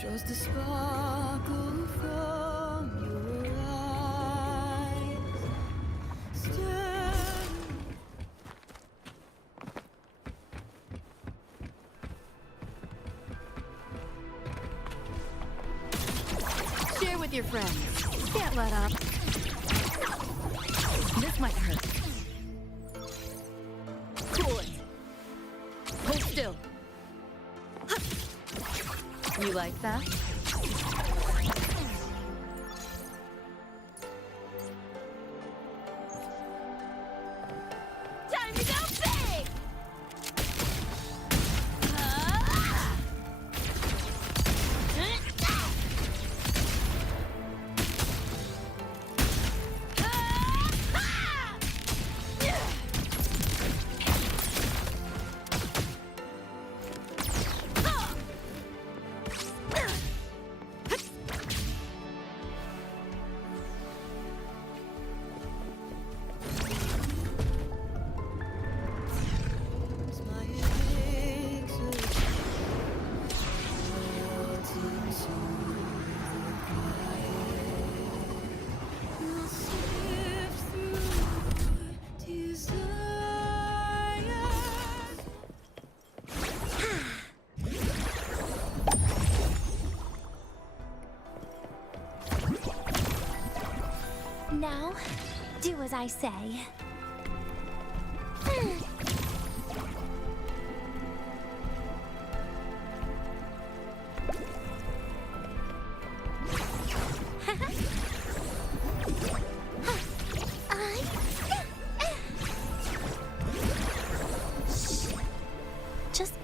Just a sparkle from your eyes. Share with your friends. Can't let up. This might hurt. Cool it. Hold still. You like that? Time to go big! Now, do as I say. Just...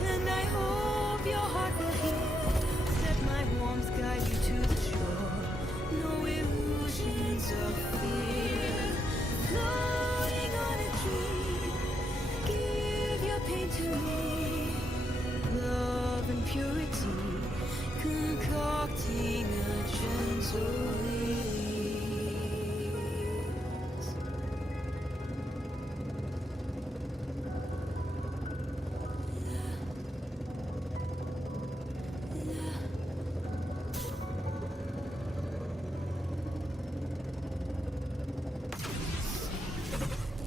And I hope your heart will hear. Let my warmth guide you to the shore. No illusions of fear. Floating on a dream. Give your pain to me. Love and purity. Concocting a gentle release.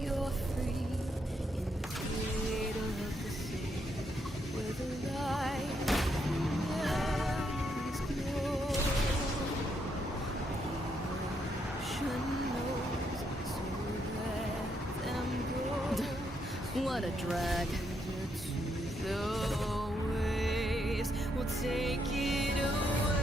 You're free in the cradle of the sea, where the light is glow. The ocean knows, so let them go. What a drag. To the waves, we'll take it away.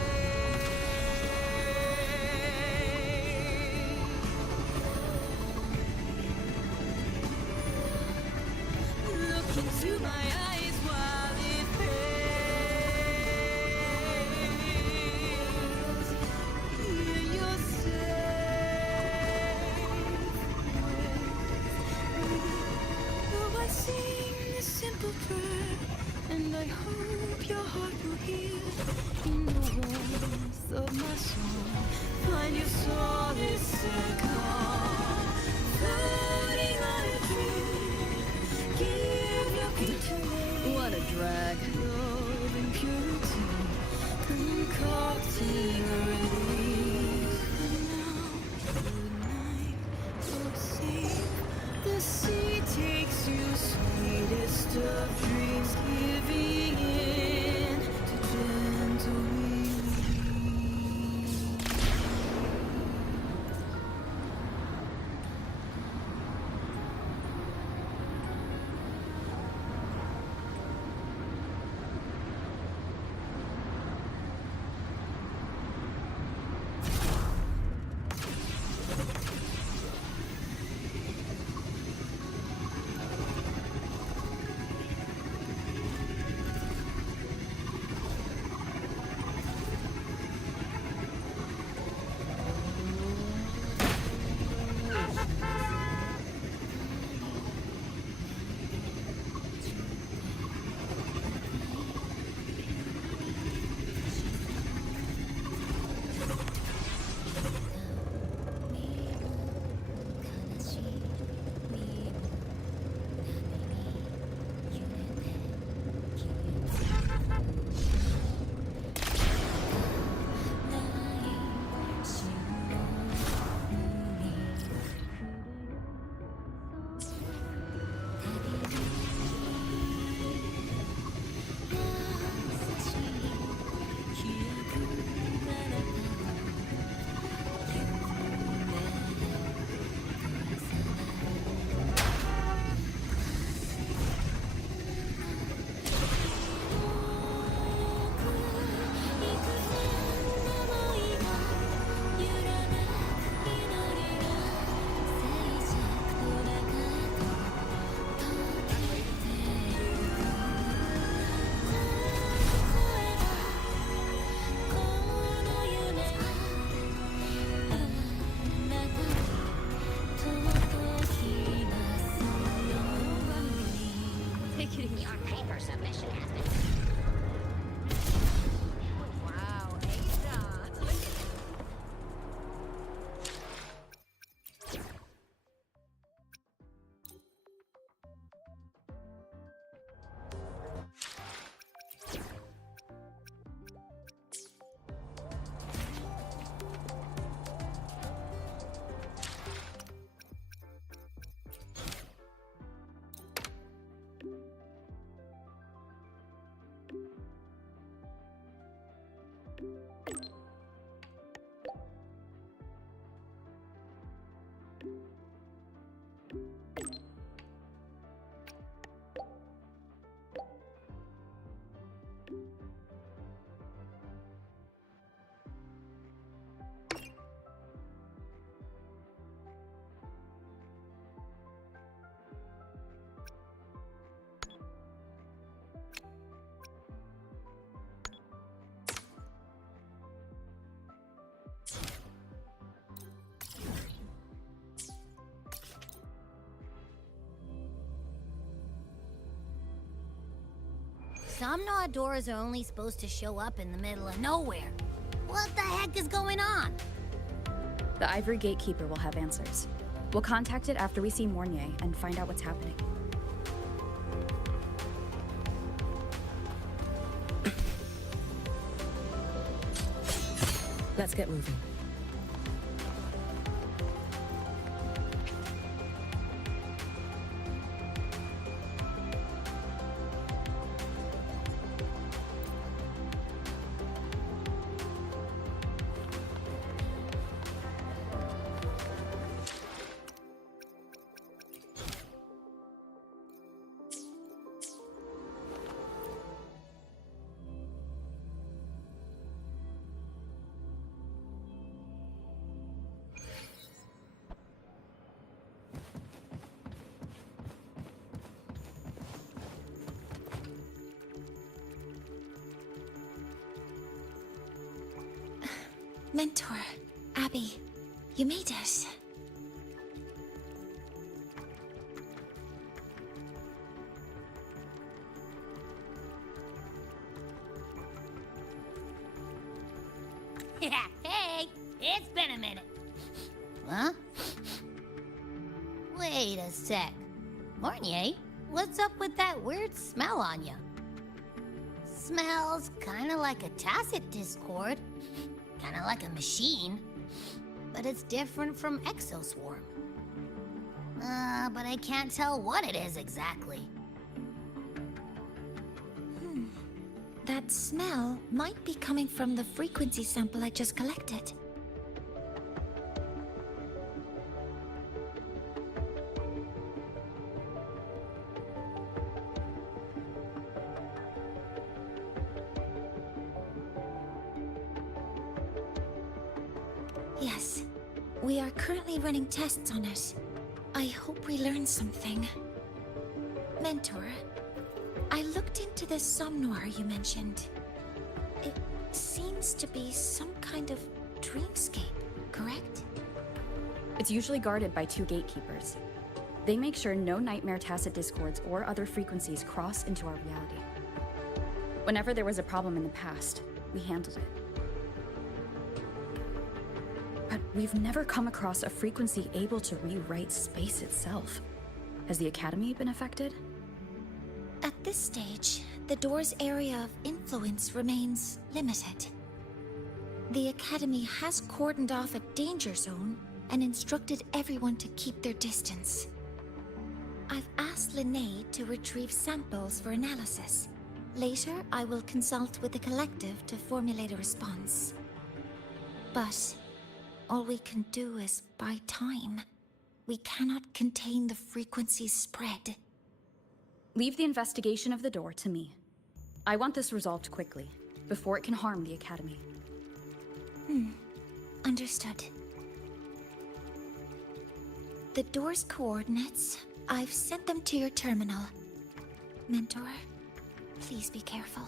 Look into my eyes while it fades. You're safe with me. Though I sing a simple prayer, and I hope your heart will hear. In the warmth of my song, find your solace and calm. Floating on a dream. Give your pain to me. What a drag. Love and purity, concocting a release. And now, good night, go safe. The sea takes you, sweetest of dreams, giving in to gentle release. Somnaw doors are only supposed to show up in the middle of nowhere. What the heck is going on? The Ivory Gatekeeper will have answers. We'll contact it after we see Mornier and find out what's happening. Let's get moving. Mentor, Abby, you made it. Yeah, hey, it's been a minute. Huh? Wait a sec. Mornier, what's up with that weird smell on you? Smells kinda like a tacit discord. Kinda like a machine. But it's different from Exoswarm. But I can't tell what it is exactly. That smell might be coming from the frequency sample I just collected. Yes, we are currently running tests on it. I hope we learn something. Mentor, I looked into the somnoir you mentioned. It seems to be some kind of dreamscape, correct? It's usually guarded by 2 gatekeepers. They make sure no nightmare tacit discords or other frequencies cross into our reality. Whenever there was a problem in the past, we handled it. But we've never come across a frequency able to rewrite space itself. Has the Academy been affected? At this stage, the door's area of influence remains limited. The Academy has cordoned off a danger zone and instructed everyone to keep their distance. I've asked Linnae to retrieve samples for analysis. Later, I will consult with the collective to formulate a response. But all we can do is buy time. We cannot contain the frequency's spread. Leave the investigation of the door to me. I want this resolved quickly, before it can harm the Academy. Understood. The door's coordinates, I've sent them to your terminal. Mentor, please be careful.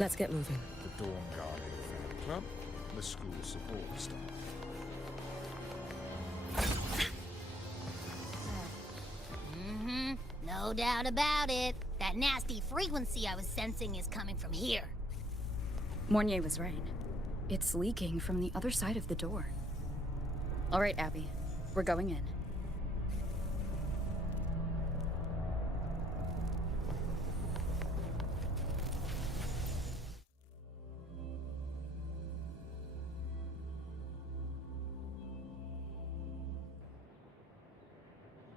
Let's get moving. The Dawn Guarding Fan Club, the school support staff. No doubt about it. That nasty frequency I was sensing is coming from here. Mornier was right. It's leaking from the other side of the door. All right, Abby. We're going in.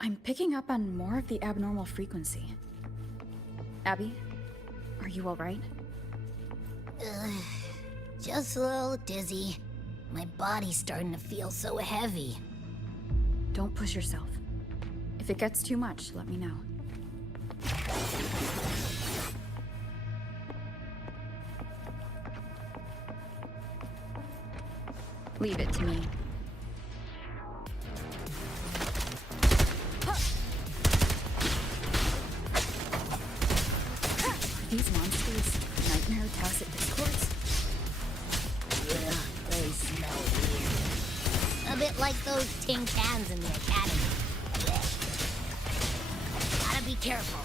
I'm picking up on more of the abnormal frequency. Abby, are you all right? Just a little dizzy. My body's starting to feel so heavy. Don't push yourself. If it gets too much, let me know. Leave it to me. These monsters, nightmare tacit discords? Yeah, they smell weird. A bit like those tin cans in the academy. Gotta be careful.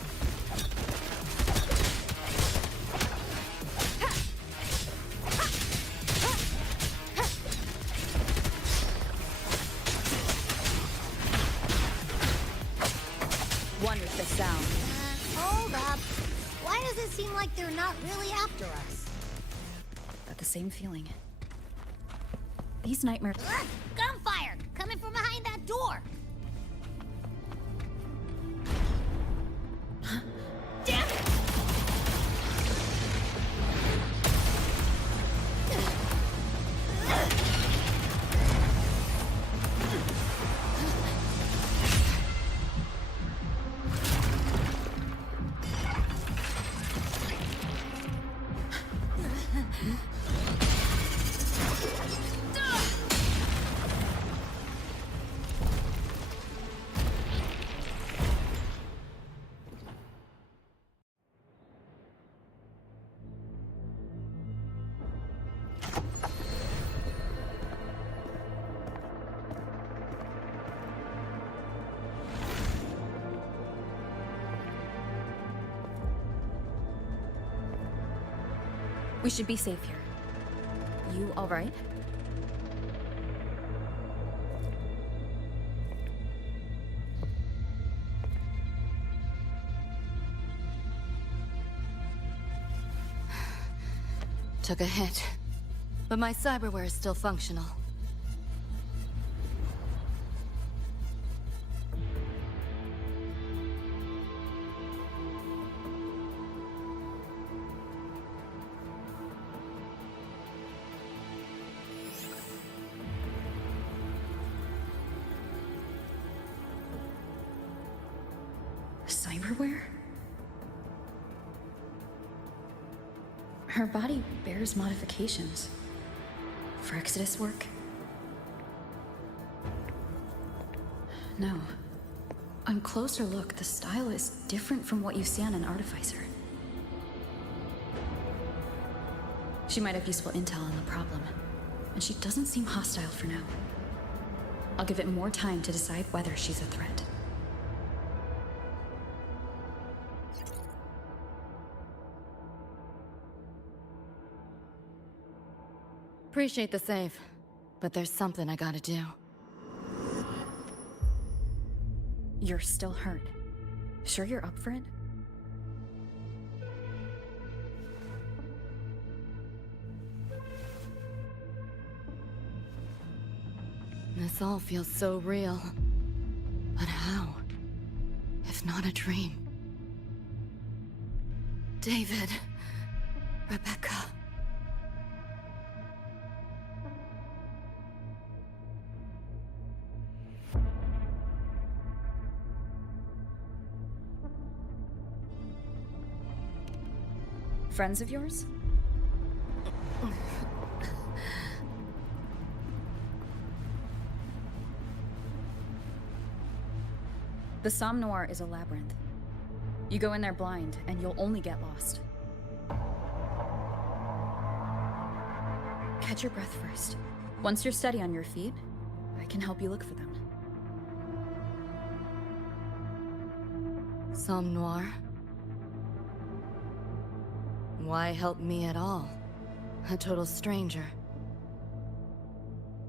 One with the sound. Hold up. Why does it seem like they're not really after us? Got the same feeling. These nightmare... Gunfire! Coming from behind that door! Damn it! We should be safe here. You all right? Took a hit, but my cyberware is still functional. Cyberware? Her body bears modifications. For Exodus work? No. On closer look, the style is different from what you see on an artificer. She might have useful intel on the problem, and she doesn't seem hostile for now. I'll give it more time to decide whether she's a threat. Appreciate the save, but there's something I gotta do. You're still hurt. Sure you're up for it? This all feels so real. But how? If not a dream? David. Rebecca. Friends of yours? The Somme Noir is a labyrinth. You go in there blind, and you'll only get lost. catch your breath first. Once you're steady on your feet, I can help you look for them. Somme Noir? Why help me at all? A total stranger.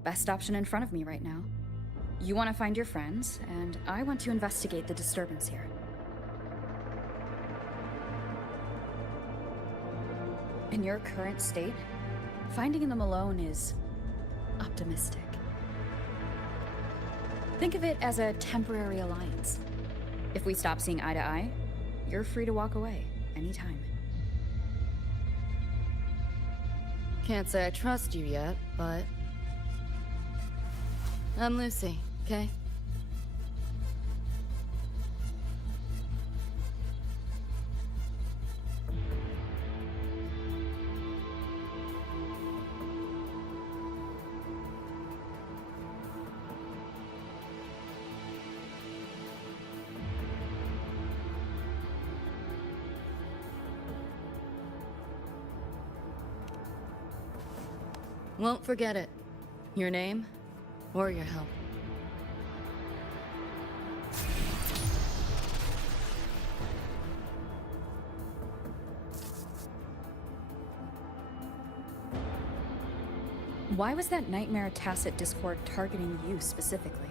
Best option in front of me right now. You want to find your friends, and I want to investigate the disturbance here. In your current state, finding them alone is optimistic. Think of it as a temporary alliance. If we stop seeing eye to eye, you're free to walk away anytime. Can't say I trust you yet, but... I'm Lucy, okay? Won't forget it. Your name, or your help. Why was that Nightmare Tacit Discord targeting you specifically?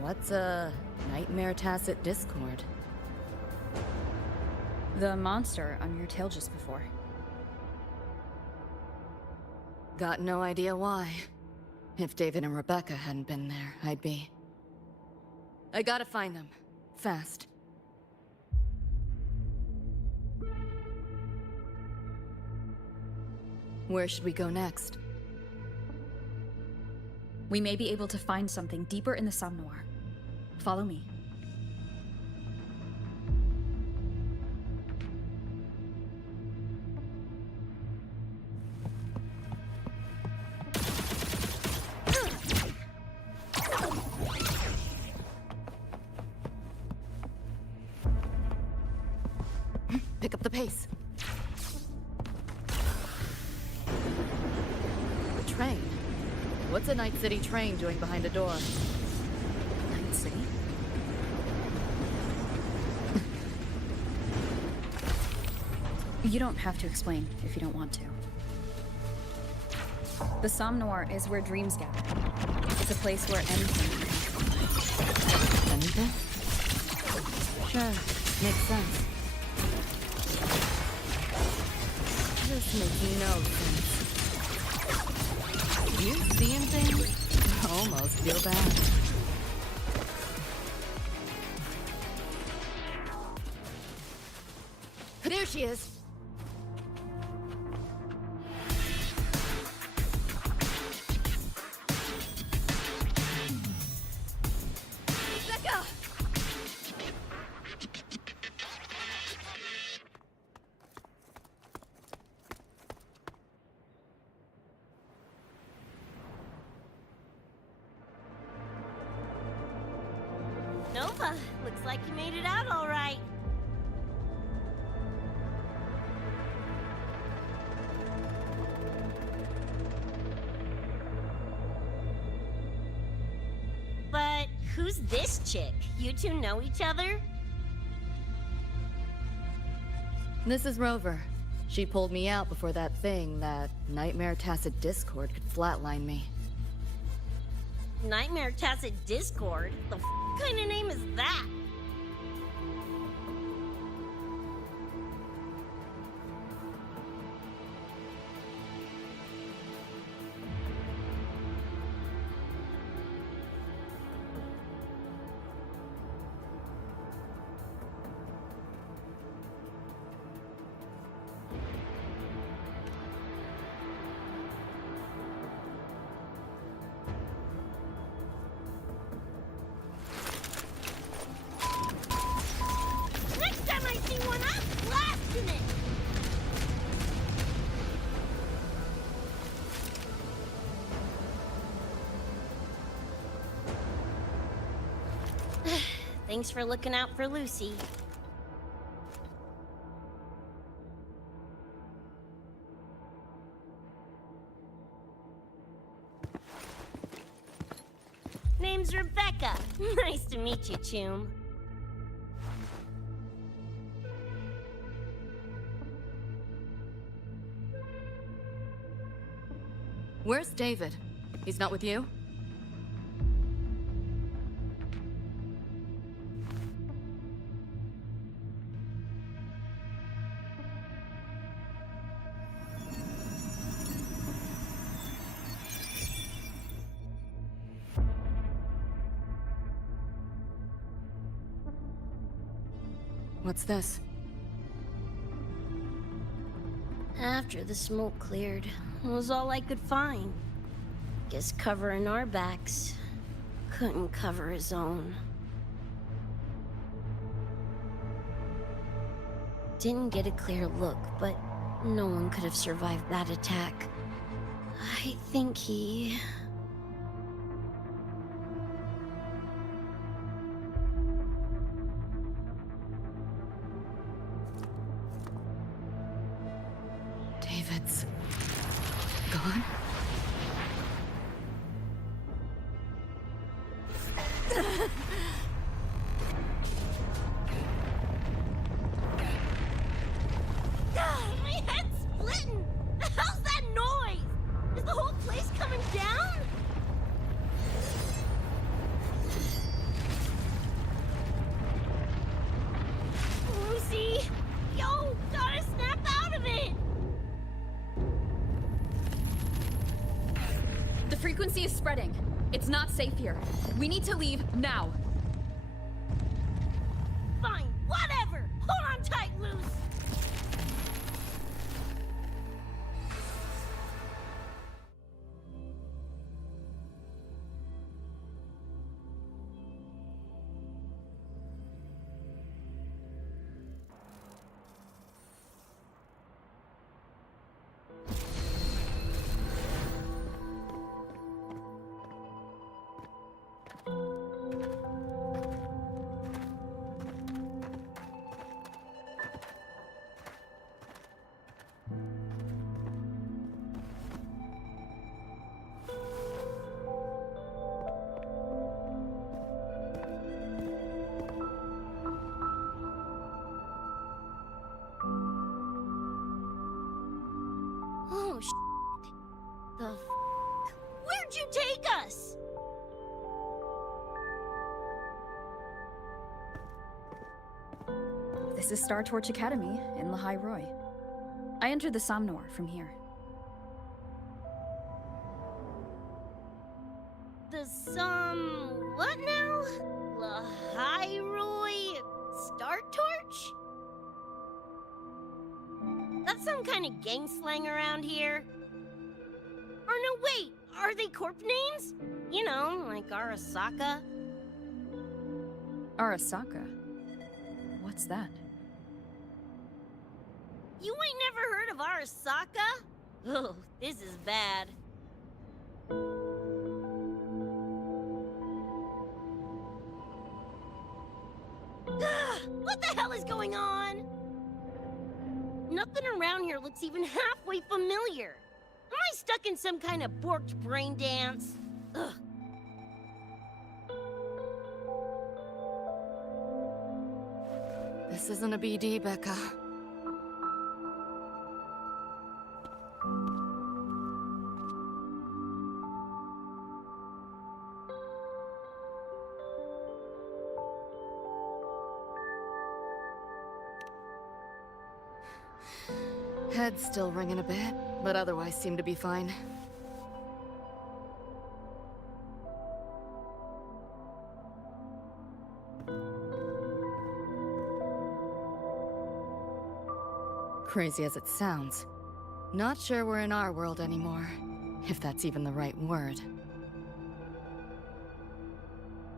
What's a Nightmare Tacit Discord? The monster on your tail just before. Got no idea why. If David and Rebecca hadn't been there, I'd be... I gotta find them. Fast. Where should we go next? We may be able to find something deeper in the Somme Noir. Follow me. Pick up the pace. The train. What's a Night City train doing behind a door? Night City? You don't have to explain if you don't want to. The Somme Noir is where dreams gather. It's a place where anything... Anything? Sure, makes sense. This makes no sense. You seeing things? I almost feel bad. There she is! Becca! Nova, looks like you made it out all right. But who's this chick? You two know each other? This is Rover. She pulled me out before that thing, that Nightmare Tacit Discord, could flatline me. Nightmare Tacit Discord? The kind of name is that? Next time I see one, I'm blasting it! Thanks for looking out for Lucy. Name's Rebecca. Nice to meet you, Choom. Where's David? He's not with you? What's this? After the smoke cleared, it was all I could find. Guess covering our backs couldn't cover his own. Didn't get a clear look, but no one could have survived that attack. I think he... David's gone? My head's splitting! The hell's that noise? Is the whole place coming down? Lucy! Yo, gotta snap out of it! The frequency is spreading. It's not safe here. We need to leave now. Fine, whatever! Hold on tight, Luce! Oh, The f***? Where'd you take us? This is Star Torch Academy in Lahai Roy. I entered the Somnor from here. What now? Lahiroi Star Torch? That's some kind of gang slang around here. Or no, wait, are they corp names? You know, like Arasaka? Arasaka? What's that? You ain't never heard of Arasaka? Oh, this is bad. What the hell is going on? Nothing around here looks even halfway familiar. Am I stuck in some kind of borked brain dance? Ugh. This isn't a BD, Becca. Head's still ringing a bit, but otherwise seem to be fine. Crazy as it sounds, not sure we're in our world anymore, if that's even the right word.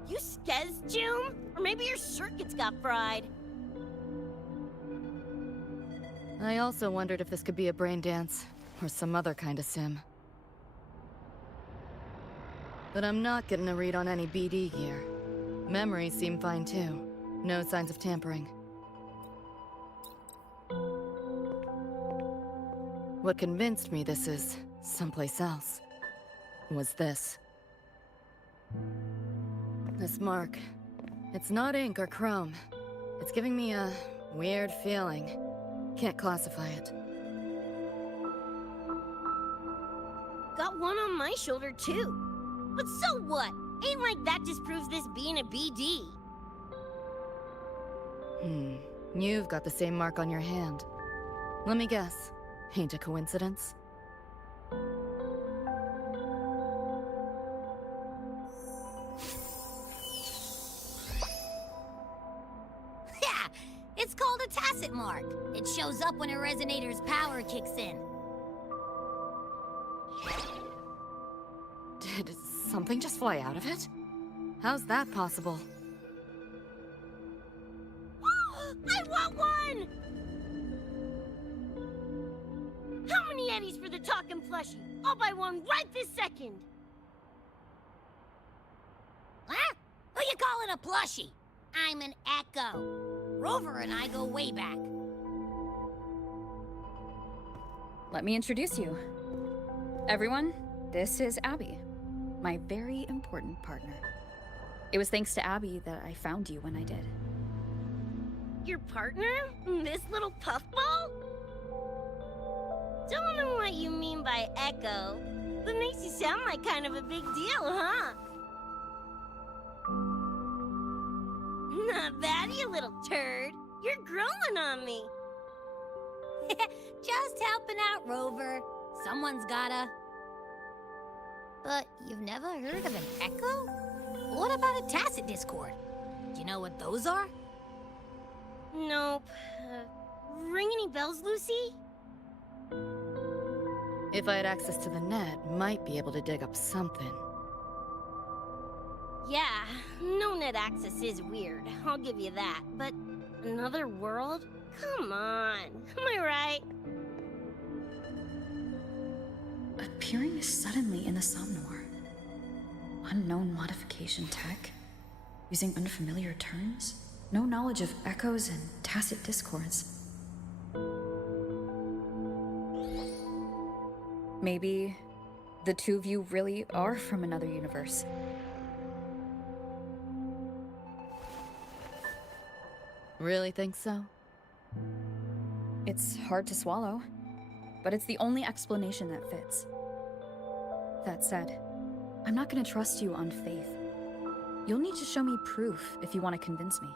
You skez, June? Or maybe your circuits got fried. I also wondered if this could be a brain dance, or some other kind of sim. But I'm not getting a read on any BD gear. Memories seem fine too. No signs of tampering. What convinced me this is someplace else. was this. This mark. It's not ink or chrome. It's giving me a weird feeling. Can't classify it. Got one on my shoulder, too. But so what? Ain't like that disproves this being a BD. You've got the same mark on your hand. Let me guess. Ain't a coincidence? Yeah, it's called a tacit mark. It shows up when a resonator's power kicks in. Did something just fly out of it? How's that possible? I want one! How many eddies for the talking plushie? I'll buy one right this second! Huh? Who you calling a plushie? I'm an Echo. Rover and I go way back. Let me introduce you. Everyone, this is Abby, my very important partner. It was thanks to Abby that I found you when I did. Your partner? This little puffball? Don't know what you mean by Echo. That makes you sound like kind of a big deal, huh? Not bad, you little turd. You're growing on me. Just helping out, Rover. Someone's gotta. But you've never heard of an Echo? What about a tacit discord? Do you know what those are? Nope. Ring any bells, Lucy? If I had access to the net, might be able to dig up something. Yeah, no net access is weird. I'll give you that. But another world? Come on. Am I right? Appearing suddenly in the Somnor. Unknown modification tech. Using unfamiliar terms. No knowledge of echoes and tacit discords. Maybe the two of you really are from another universe. Really think so? It's hard to swallow, but it's the only explanation that fits. That said, I'm not gonna trust you on faith. You'll need to show me proof if you want to convince me.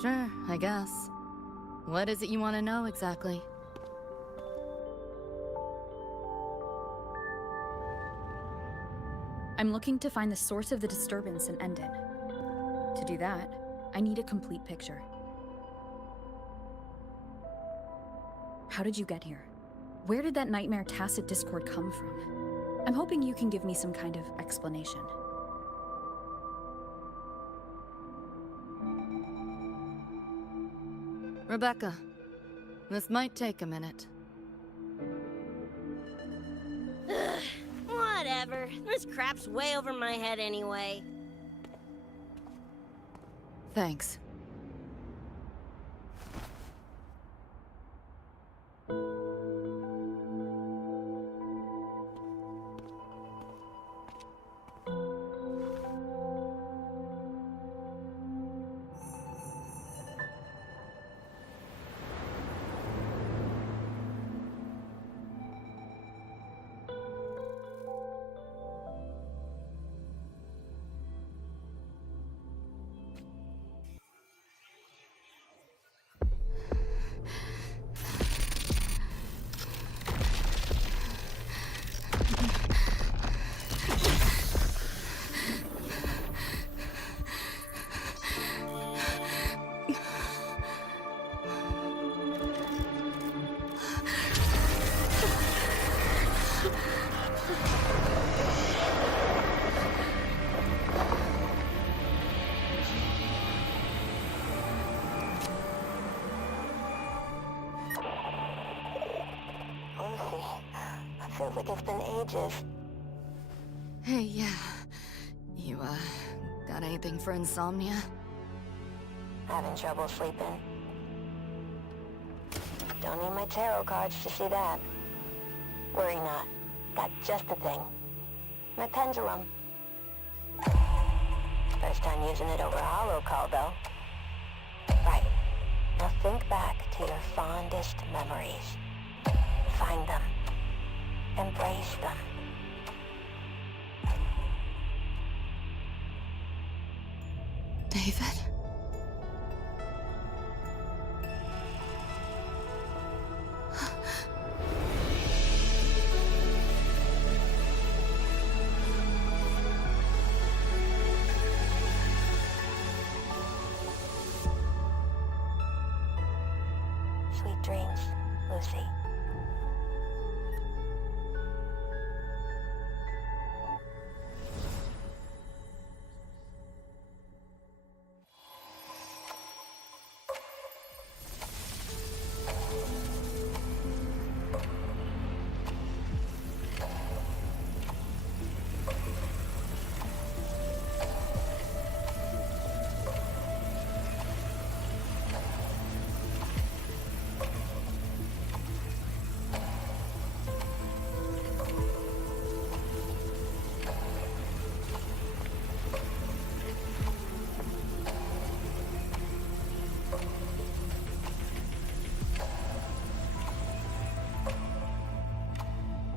Sure, I guess. What is it you want to know exactly? I'm looking to find the source of the disturbance and end it. To do that, I need a complete picture. How did you get here? Where did that nightmare tacit discord come from? I'm hoping you can give me some kind of explanation. Rebecca, this might take a minute. Whatever. This crap's way over my head anyway. Thanks. Feels like it's been ages. Hey, yeah. You, got anything for insomnia? Having trouble sleeping. Don't need my tarot cards to see that. Worry not. Got just the thing. My pendulum. First time using it over a holo call, though. Right. Now think back to your fondest memories. Find them. Embrace them. David? Sweet dreams, Lucy.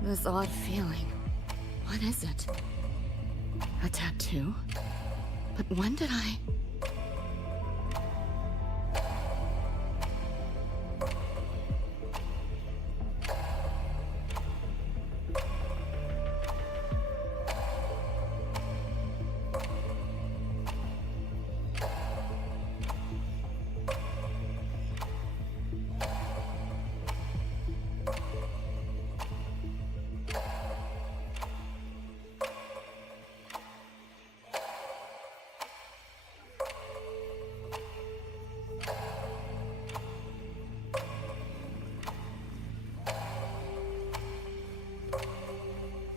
This odd feeling. What is it? A tattoo? But when did I...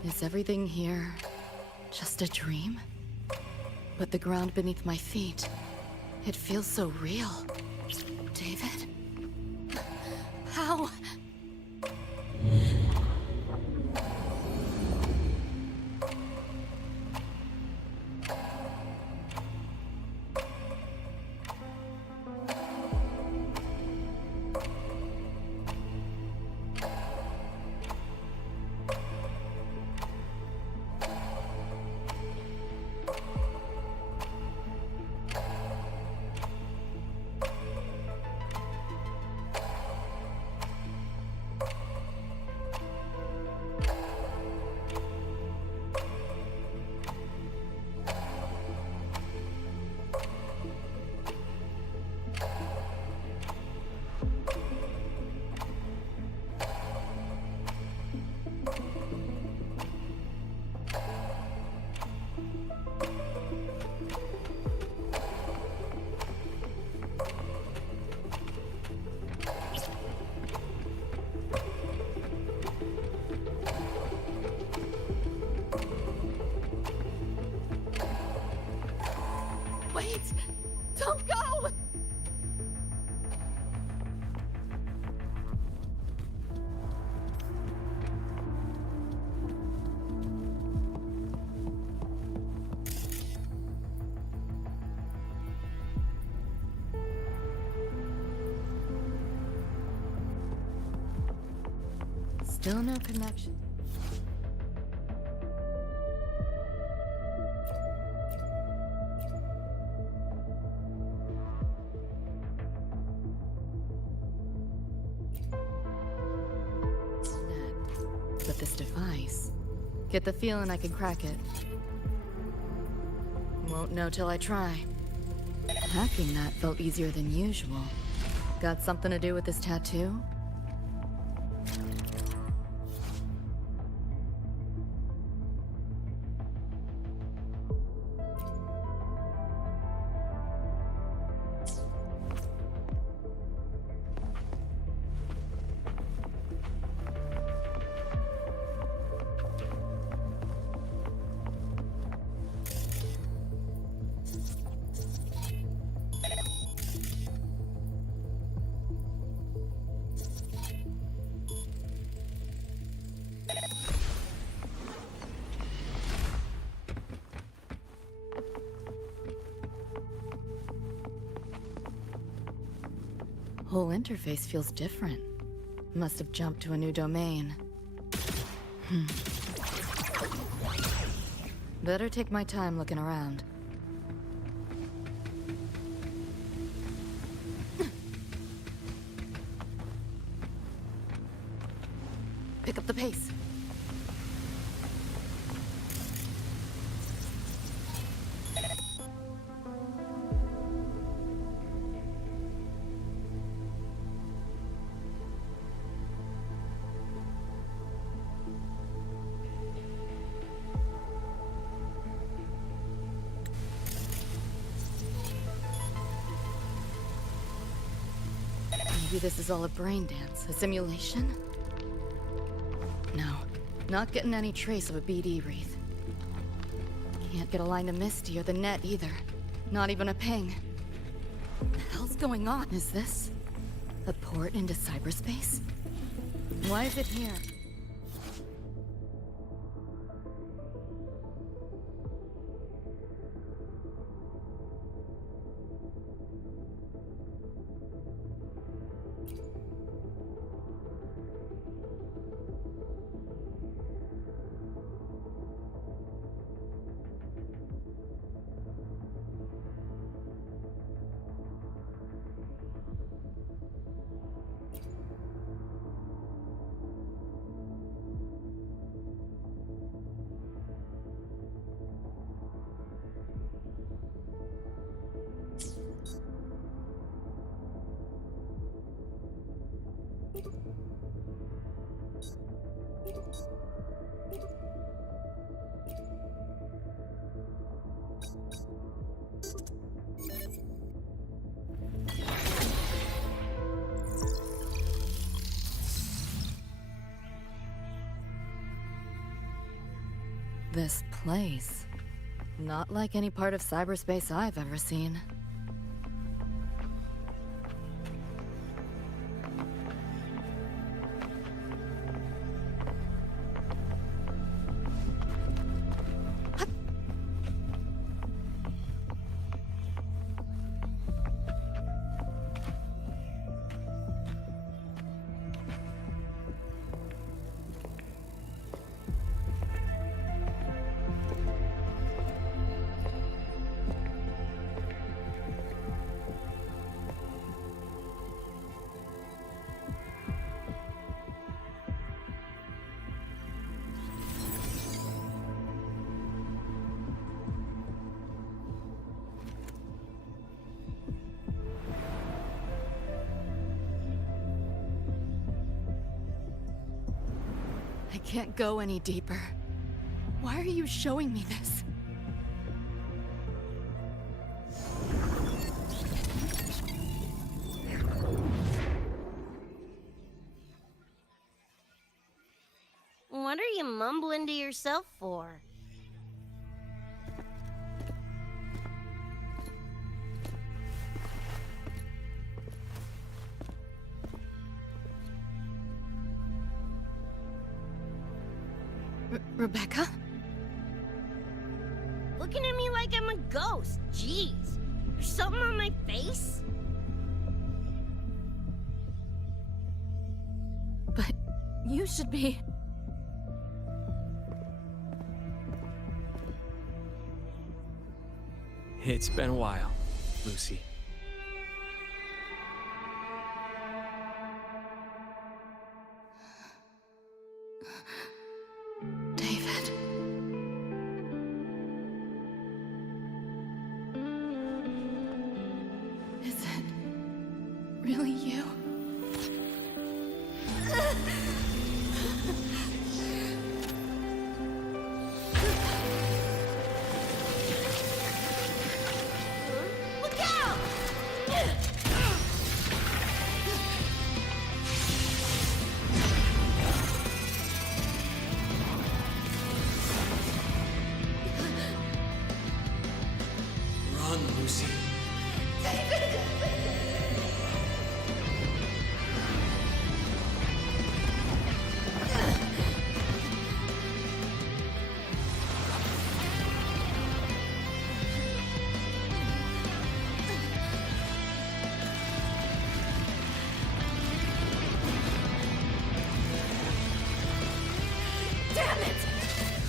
Is everything here just a dream? But the ground beneath my feet, it feels so real. David? How? Wait! Don't go! Still no connection. But this device, get the feeling I can crack it. Won't know till I try. Hacking that felt easier than usual. Got something to do with this tattoo? whole interface feels different. Must have jumped to a new domain. Better take my time looking around. Pick up the pace. Maybe this is all a brain dance, a simulation? No, not getting any trace of a BD wreath. Can't get a line to Misty or the net either. Not even a ping. What the hell's going on? Is this a port into cyberspace? Why is it here? This place. Not like any part of cyberspace I've ever seen. I can't go any deeper. Why are you showing me this? What are you mumbling to yourself for? Rebecca? Looking at me like I'm a ghost. Jeez. There's something on my face? But you should be... It's been a while, Lucy. David. Is it really you? Look out! Run, Lucy.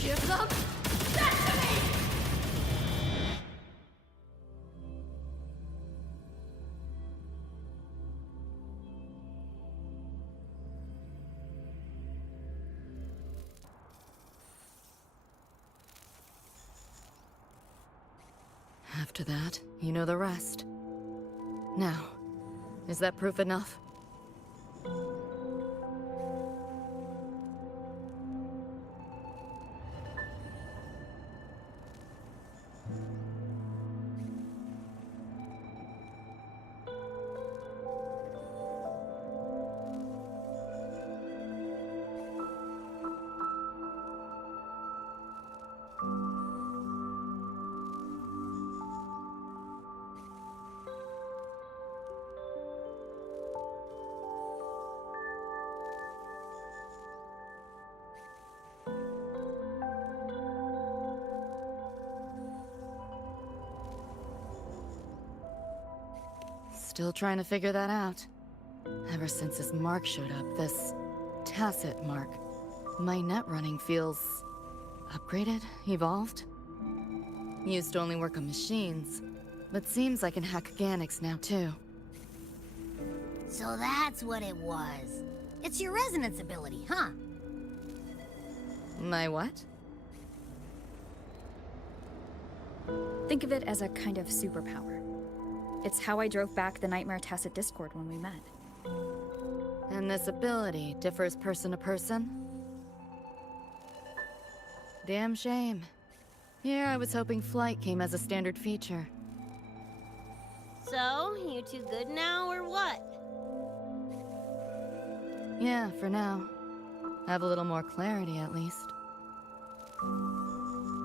Give them that to me! After that, you know the rest. Now, is that proof enough? Still trying to figure that out. Ever since this mark showed up, this tacit mark, my net running feels upgraded, evolved. Used to only work on machines, but seems I can hack organics now too. So that's what it was. It's your resonance ability, huh? My what? Think of it as a kind of superpower. It's how I drove back the Nightmare Tacit Discord when we met. And this ability differs person to person? Damn shame. Here I was hoping flight came as a standard feature. So, you two good now, or what? Yeah, for now. Have a little more clarity at least.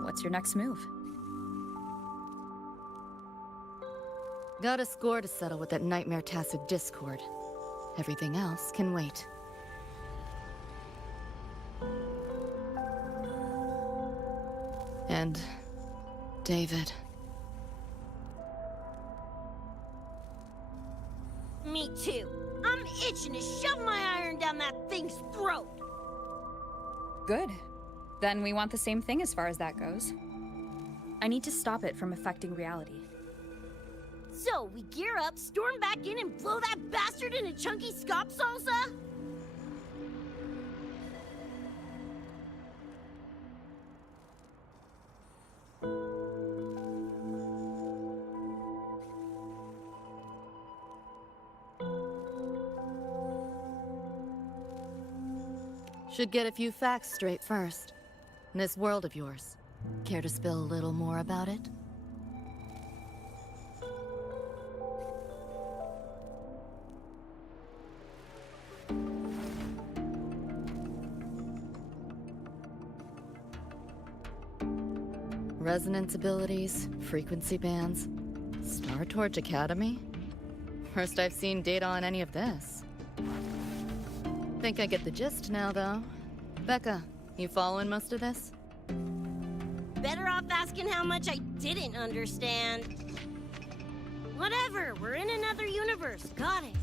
What's your next move? Got a score to settle with that Nightmare Tacit Discord. Everything else can wait. And David. Me too. I'm itching to shove my iron down that thing's throat. Good. Then we want the same thing as far as that goes. I need to stop it from affecting reality. So, we gear up, storm back in, and blow that bastard into chunky scop salsa? Should get a few facts straight first. This world of yours. Care to spill a little more about it? Resonance abilities, frequency bands, Star Torch Academy? First I've seen data on any of this. Think I get the gist now, though. Becca, you following most of this? Better off asking how much I didn't understand. Whatever, we're in another universe. Got it.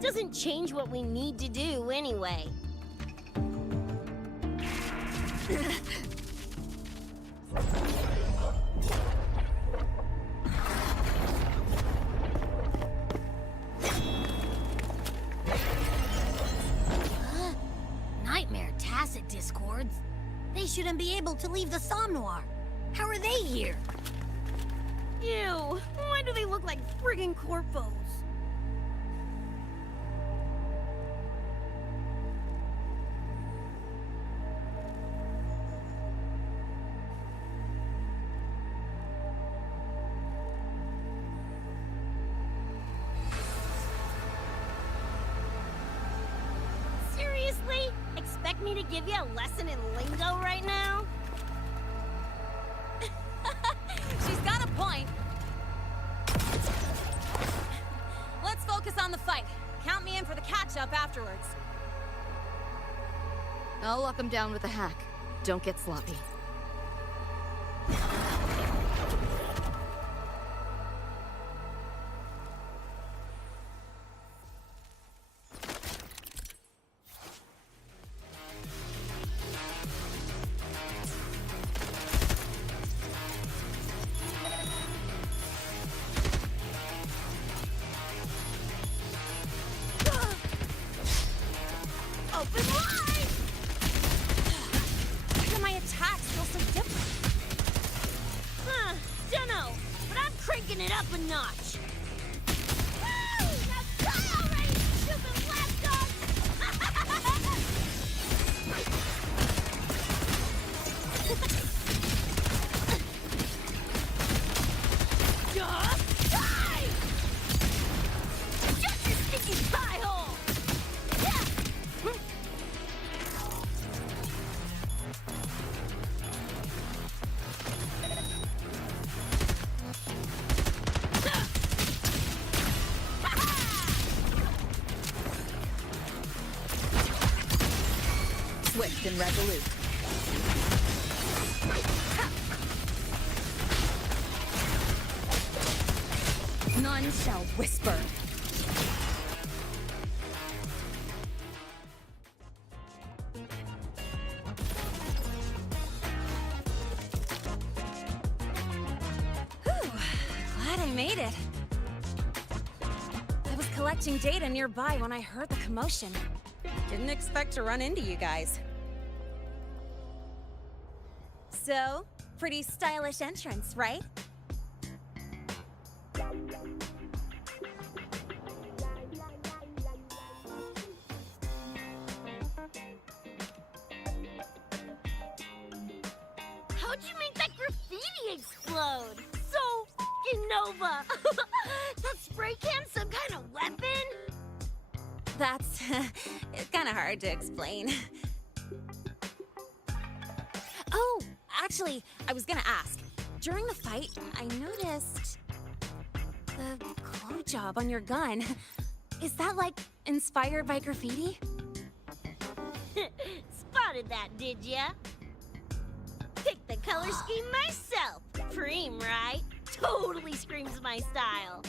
Doesn't change what we need to do anyway. Nightmare Tacit Discords? They shouldn't be able to leave the Somnoir. How are they here? Ew, why do they look like friggin' corpos? Seriously? Expect me to give you a lesson in lingo right now? She's got a point. Let's focus on the fight. Count me in for the catch-up afterwards. I'll lock him down with a hack. Don't get sloppy. up a notch. Woo! Now die already, you stupid lapdog! Just die! Shut your stinking pie hole! Yeah! Swift and resolute. None shall whisper. Whew, glad I made it. I was collecting data nearby when I heard the commotion. Didn't expect to run into you guys. So, pretty stylish entrance, right? How'd you make that graffiti explode? So f***ing Nova! That spray can some kind of weapon? That's it's kind of hard to explain. Oh, actually, I was gonna ask. During the fight, I noticed the glow job on your gun. Is that like inspired by graffiti? Spotted that, did ya? Picked the color scheme myself. Preem, right? Totally screams my style.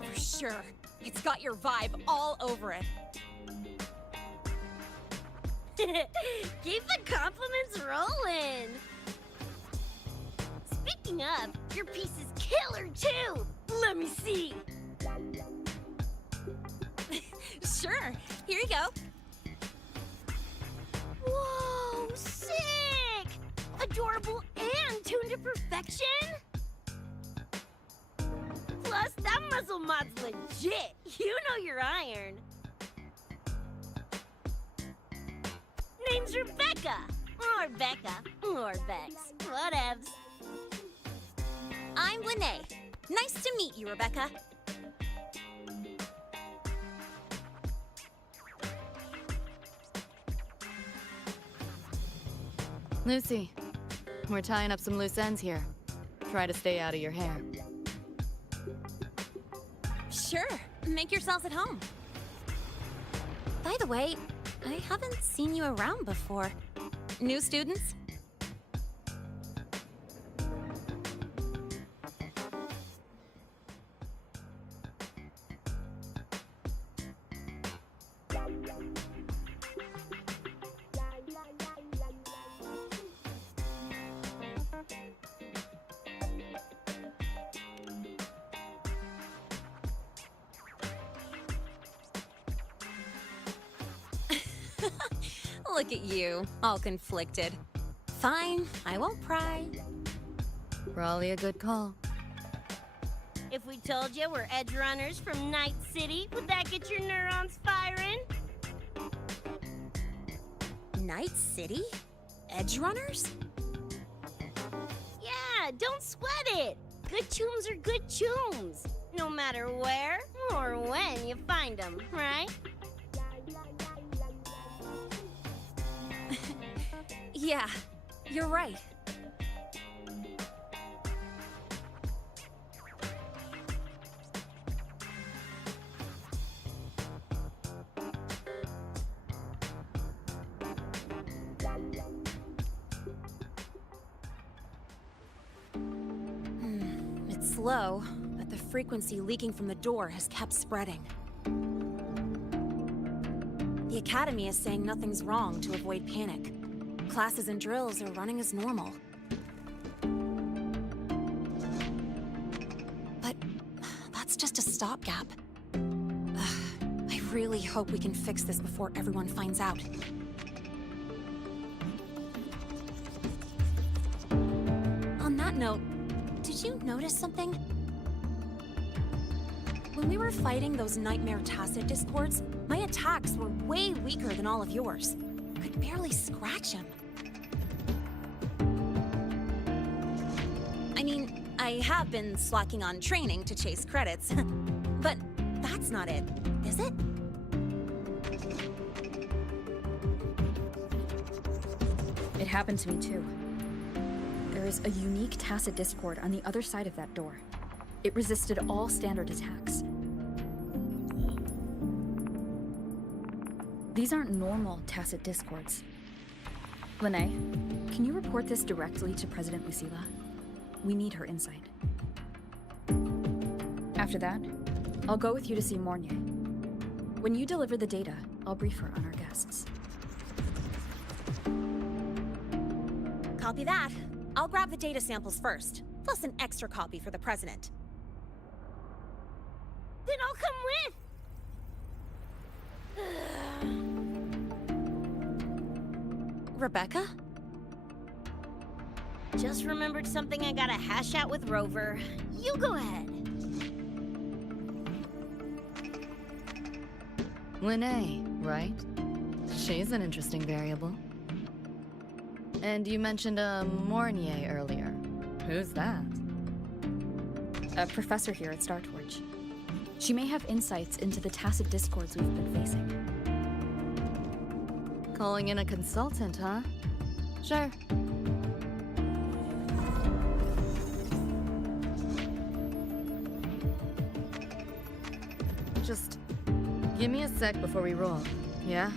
For sure. It's got your vibe all over it. Keep the compliments rolling. Speaking of, your piece is killer too. Let me see. Sure. Here you go. Whoa, sick! Adorable and tuned to perfection? Plus, that muzzle mod's legit. You know your iron. Name's Rebecca. Or Becca. Or Bex. Whatevs. I'm Lene. Nice to meet you, Rebecca. Lucy, we're tying up some loose ends here. Try to stay out of your hair. Sure. Make yourselves at home. By the way, I haven't seen you around before. New students? Look at you, all conflicted. Fine, I won't pry. Probably a good call. If we told you we're edge runners from Night City, would that get your neurons firing? Night City? Edge runners? Yeah, don't sweat it. Good tunes are good tunes. No matter where or when you find them, right? Yeah, you're right. It's slow, but the frequency leaking from the door has kept spreading. The Academy is saying nothing's wrong to avoid panic. Classes and drills are running as normal. But that's just a stopgap. I really hope we can fix this before everyone finds out. On that note, did did you notice something? When we were fighting those nightmare tacit discords, my attacks were way weaker than all of yours. Could barely scratch him. I mean, I have been slacking on training to chase credits, but that's not it, is it? It happened to me too. There is a unique tacit discord on the other side of that door. It resisted all standard attacks. These aren't normal tacit discords. Lene, can you report this directly to President Lucilla? We need her insight. After that, I'll go with you to see Mornier. When you deliver the data, I'll brief her on our guests. Copy that. I'll grab the data samples first, plus an extra copy for the president. Then I'll come with! Rebecca? Just remembered something I gotta hash out with Rover. You go ahead. Lene, right? She's an interesting variable. And you mentioned a Mornier earlier. Who's that? A professor here at StarTorch. She may have insights into the tacit discords we've been facing. Calling in a consultant, huh? Sure. Just give me a sec before we roll, yeah?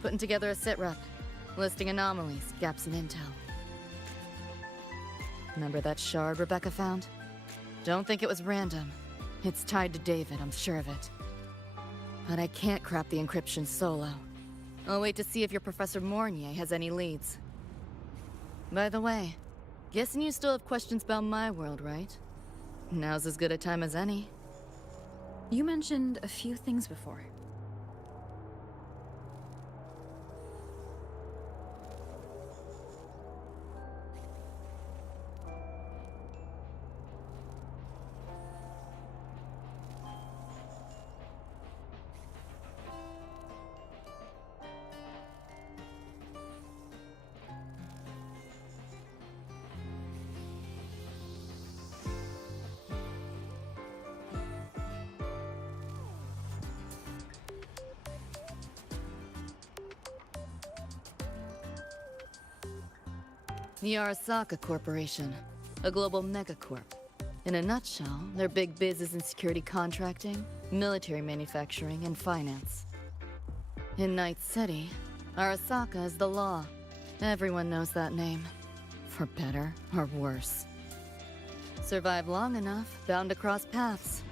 Putting together a sitrep, listing anomalies, gaps in intel. Remember that shard Rebecca found? Don't think it was random. It's tied to David, I'm sure of it. But I can't crack the encryption solo. I'll wait to see if your Professor Mornier has any leads. By the way, guessing you still have questions about my world, right? Now's as good a time as any. You mentioned a few things before. The Arasaka Corporation, a global megacorp. In a nutshell, their big biz is in security contracting, military manufacturing, and finance. In Night City, Arasaka is the law. Everyone knows that name. For better or worse. Survive long enough, bound to cross paths.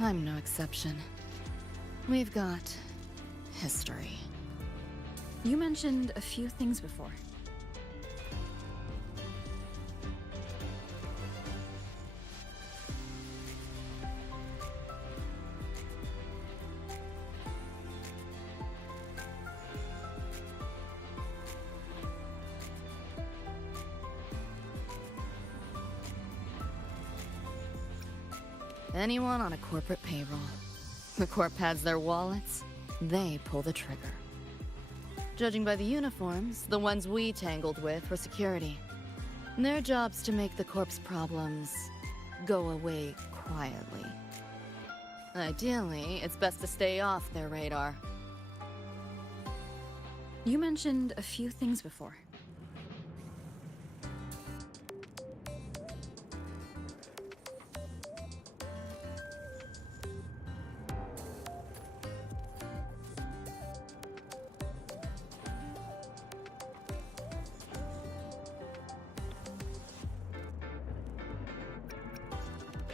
I'm no exception. We've got history. You mentioned a few things before. Anyone on a corporate payroll. The corp pads their wallets, they pull the trigger. Judging by the uniforms, the ones we tangled with were security. Their job's to make the corp's problems go away quietly. Ideally, it's best to stay off their radar. You mentioned a few things before.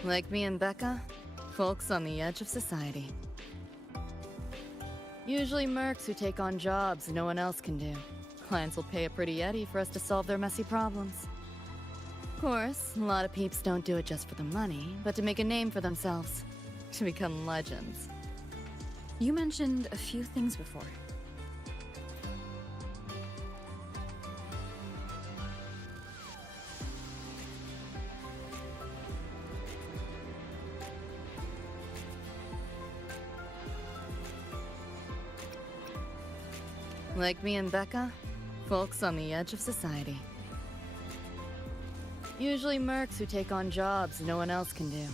Like me and Becca, folks on the edge of society. Usually mercs who take on jobs no one else can do. Clients will pay a pretty Eddie for us to solve their messy problems. Of course, a lot of peeps don't do it just for the money, but to make a name for themselves. To become legends. You mentioned a few things before. Like me and Becca, folks on the edge of society. Usually mercs who take on jobs no one else can do.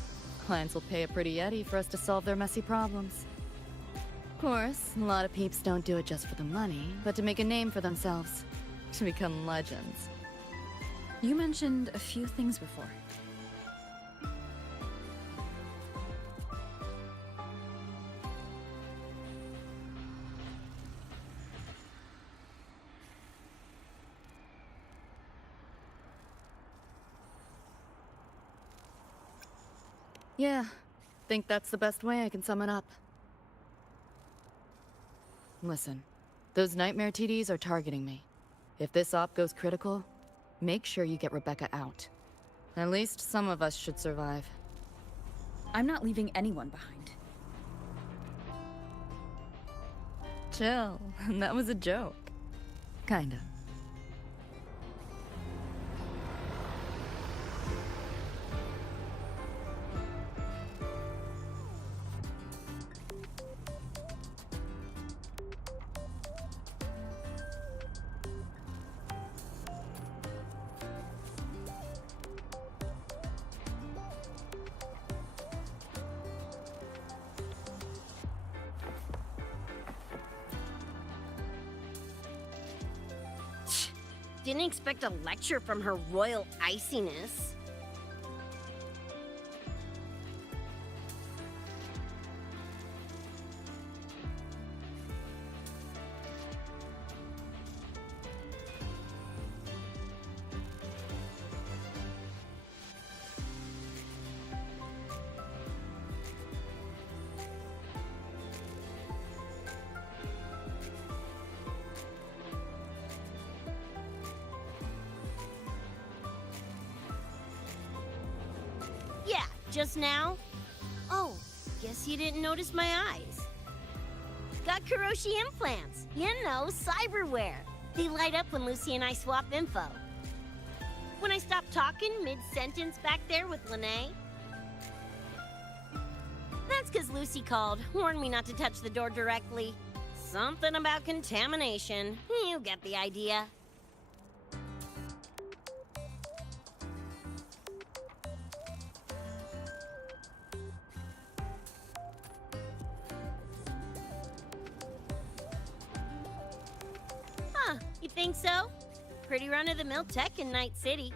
Clients will pay a pretty Eddie for us to solve their messy problems. Of course, a lot of peeps don't do it just for the money, but to make a name for themselves. To become legends. You mentioned a few things before. Yeah, think that's the best way I can sum it up. Listen, those nightmare TDs are targeting me. If this op goes critical, make sure you get Rebecca out. At least some of us should survive. I'm not leaving anyone behind. Chill, that was a joke. Kinda. Didn't expect a lecture from her royal iciness. Yeah, just now? Oh, guess you didn't notice my eyes. Got Kuroshi implants. You know, cyberware. They light up when Lucy and I swap info. When I stop talking mid-sentence back there with Lene. That's because Lucy called, warned me not to touch the door directly. Something about contamination. You get the idea. Huh, you think so? Pretty run-of-the-mill tech in Night City.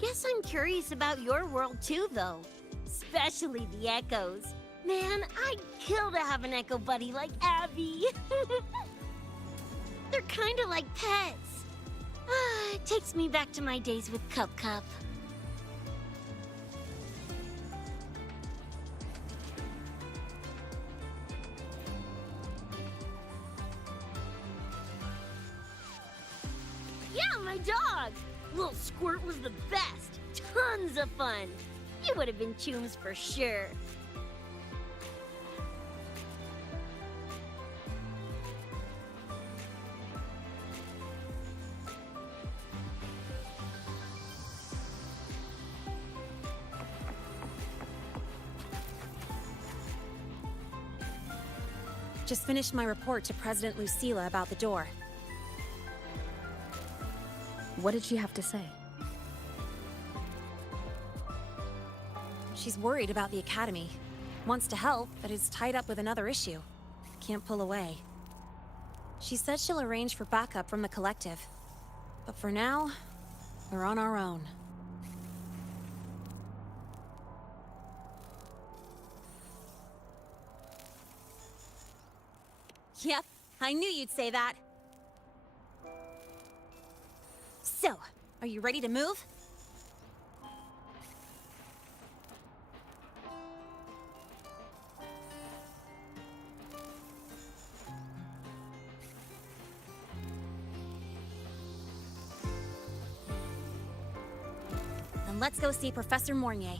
Guess I'm curious about your world too, though. Especially the echoes. Man, I'd kill to have an echo buddy like Abby. They're kinda like pets. It takes me back to my days with Cup Cup. Yeah, my dog! Little Squirt was the best. Tons of fun. You would have been chooms for sure. Just finished my report to President Lucilla about the door. What did she have to say? She's worried about the Academy. Wants to help, but is tied up with another issue. Can't pull away. She said she'll arrange for backup from the collective. But for now, we're on our own. Yep, I knew you'd say that. So, are you ready to move? let's go see Professor Mornier.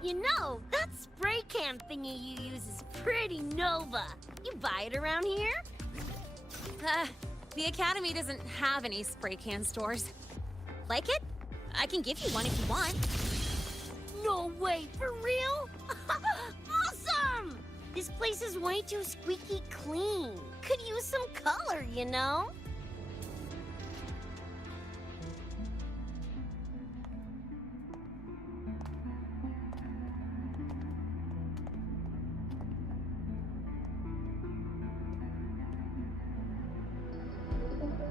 You know, that spray can thingy you use is pretty Nova. You buy it around here? The Academy doesn't have any spray can stores. Like it? I can give you one if you want. No way, for real? Awesome! This place is way too squeaky clean. Could use some color, you know?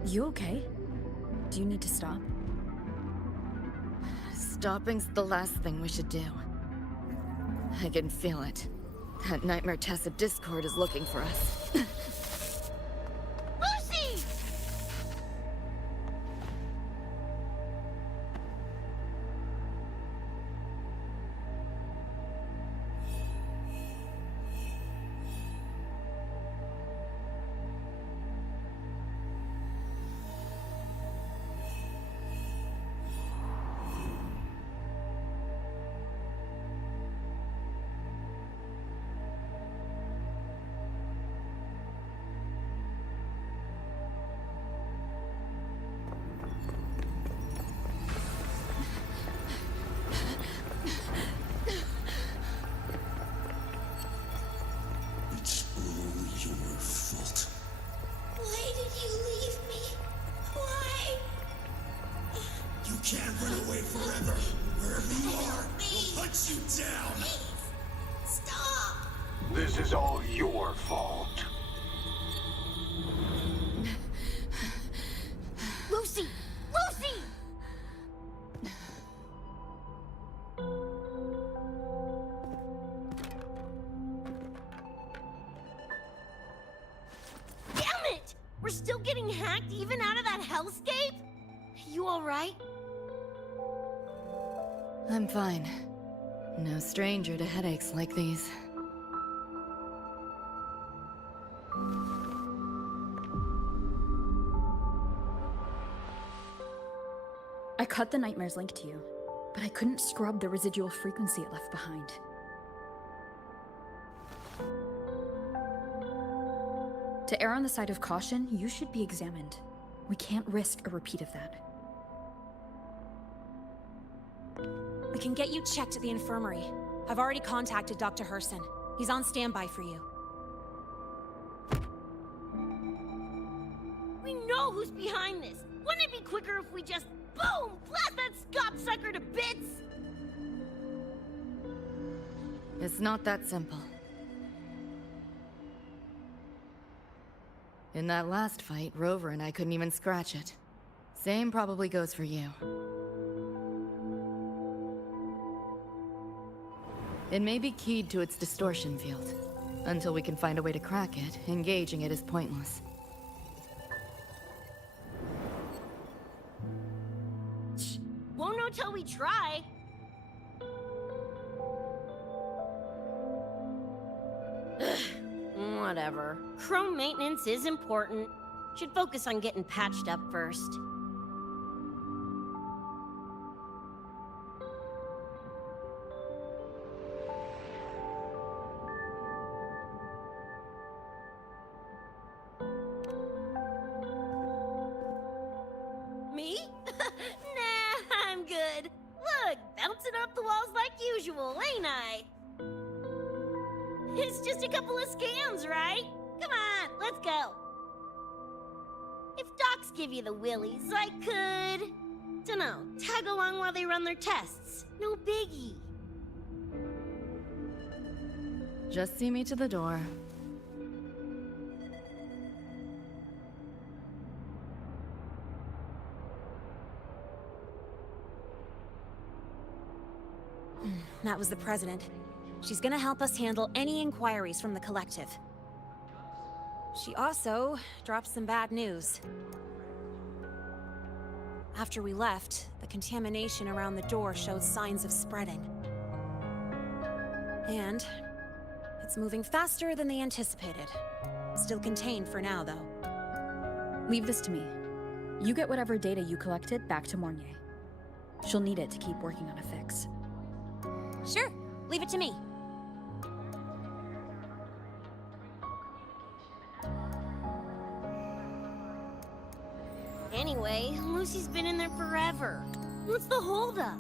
You okay? Do you need to stop? Stopping's the last thing we should do. I can feel it. That Nightmare Tacit Discord is looking for us. Lucy! It's all your fault. Why did you leave me? Why? You can't run away forever. Wherever you are, we'll hunt you down. Please, stop! This is all your fault. Lucy! Lucy! Damn it! We're still getting hacked even out of that hellscape? You alright? I'm fine. No stranger to headaches like these. I cut the Nightmare's link to you, but I couldn't scrub the residual frequency it left behind. To err on the side of caution, you should be examined. We can't risk a repeat of that. We can get you checked at the infirmary. I've already contacted Dr. Herson. He's on standby for you. We know who's behind this. Wouldn't it be quicker if we just, boom, blast that scop sucker to bits? It's not that simple. In that last fight, Rover and I couldn't even scratch it. Same probably goes for you. It may be keyed to its distortion field. Until we can find a way to crack it, engaging it is pointless. Won't know till we try. Whatever. Chrome maintenance is important. Should focus on getting patched up first. Me? Nah, I'm good. Look, bouncing off the walls like usual, ain't I? It's just a couple of scans, right? Come on, let's go. If docs give you the willies, I could... dunno, tag along while they run their tests. No biggie. Just see me to the door. That was the president. She's gonna help us handle any inquiries from the collective. She also dropped some bad news. After we left, the contamination around the door showed signs of spreading. And it's moving faster than they anticipated. Still contained for now, though. Leave this to me. You get whatever data you collected back to Mornier. She'll need it to keep working on a fix. Sure, leave it to me. Anyway, Lucy's been in there forever. What's the holdup?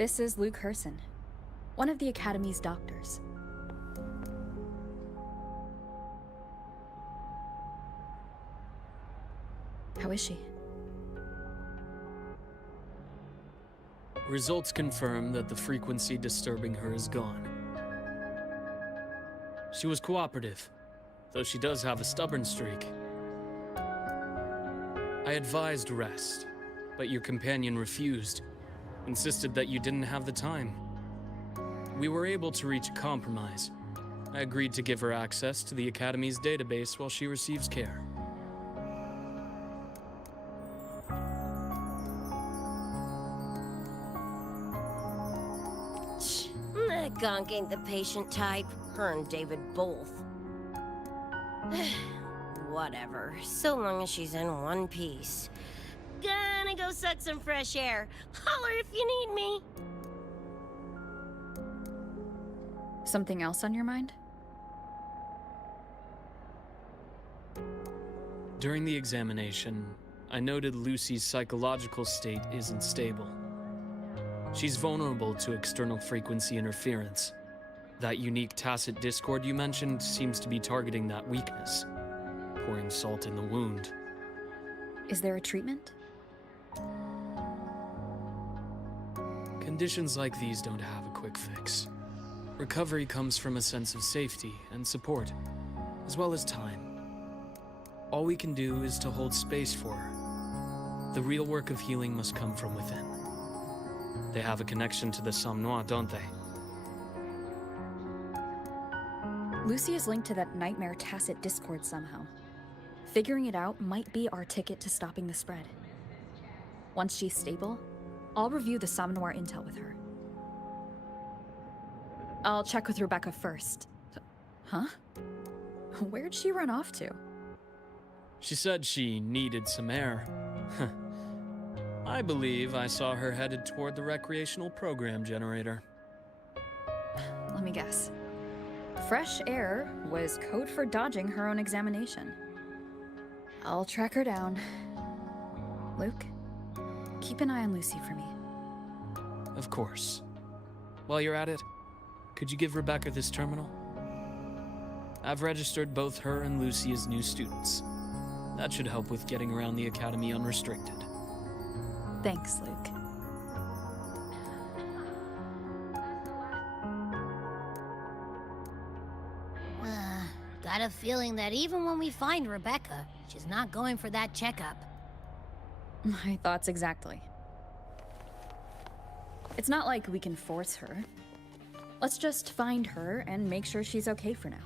This is Luke Herson, one of the Academy's doctors. How is she? Results confirm that the frequency disturbing her is gone. She was cooperative, though she does have a stubborn streak. I advised rest, but your companion refused, insisted that you didn't have the time. We were able to reach a compromise. I agreed to give her access to the Academy's database while she receives care. That gonk ain't the patient type. Her and David both. Whatever, so long as she's in one piece. Gonna go suck some fresh air. Holler if you need me. Something else on your mind? During the examination, I noted Lucy's psychological state isn't stable. She's vulnerable to external frequency interference. That unique tacit discord you mentioned seems to be targeting that weakness, pouring salt in the wound. Is there a treatment? Conditions like these don't have a quick fix. Recovery comes from a sense of safety and support, as well as time. All we can do is to hold space for her. The real work of healing must come from within. They have a connection to the Somme Noire, don't they? Lucy is linked to that nightmare tacit discord somehow. Figuring it out might be our ticket to stopping the spread. Once she's stable, I'll review the Somme Noire intel with her. I'll check with Rebecca first. Huh? Where'd she run off to? She said she needed some air. I believe I saw her headed toward the recreational program generator. Let me guess. Fresh air was code for dodging her own examination. I'll track her down. Luke, keep an eye on Lucy for me. Of course. While you're at it, could you give Rebecca this terminal? I've registered both her and Lucy as new students. That should help with getting around the Academy unrestricted. Thanks, Luke. Got a feeling that even when we find Rebecca, she's not going for that checkup. My thoughts exactly. It's not like we can force her. Let's just find her and make sure she's okay for now.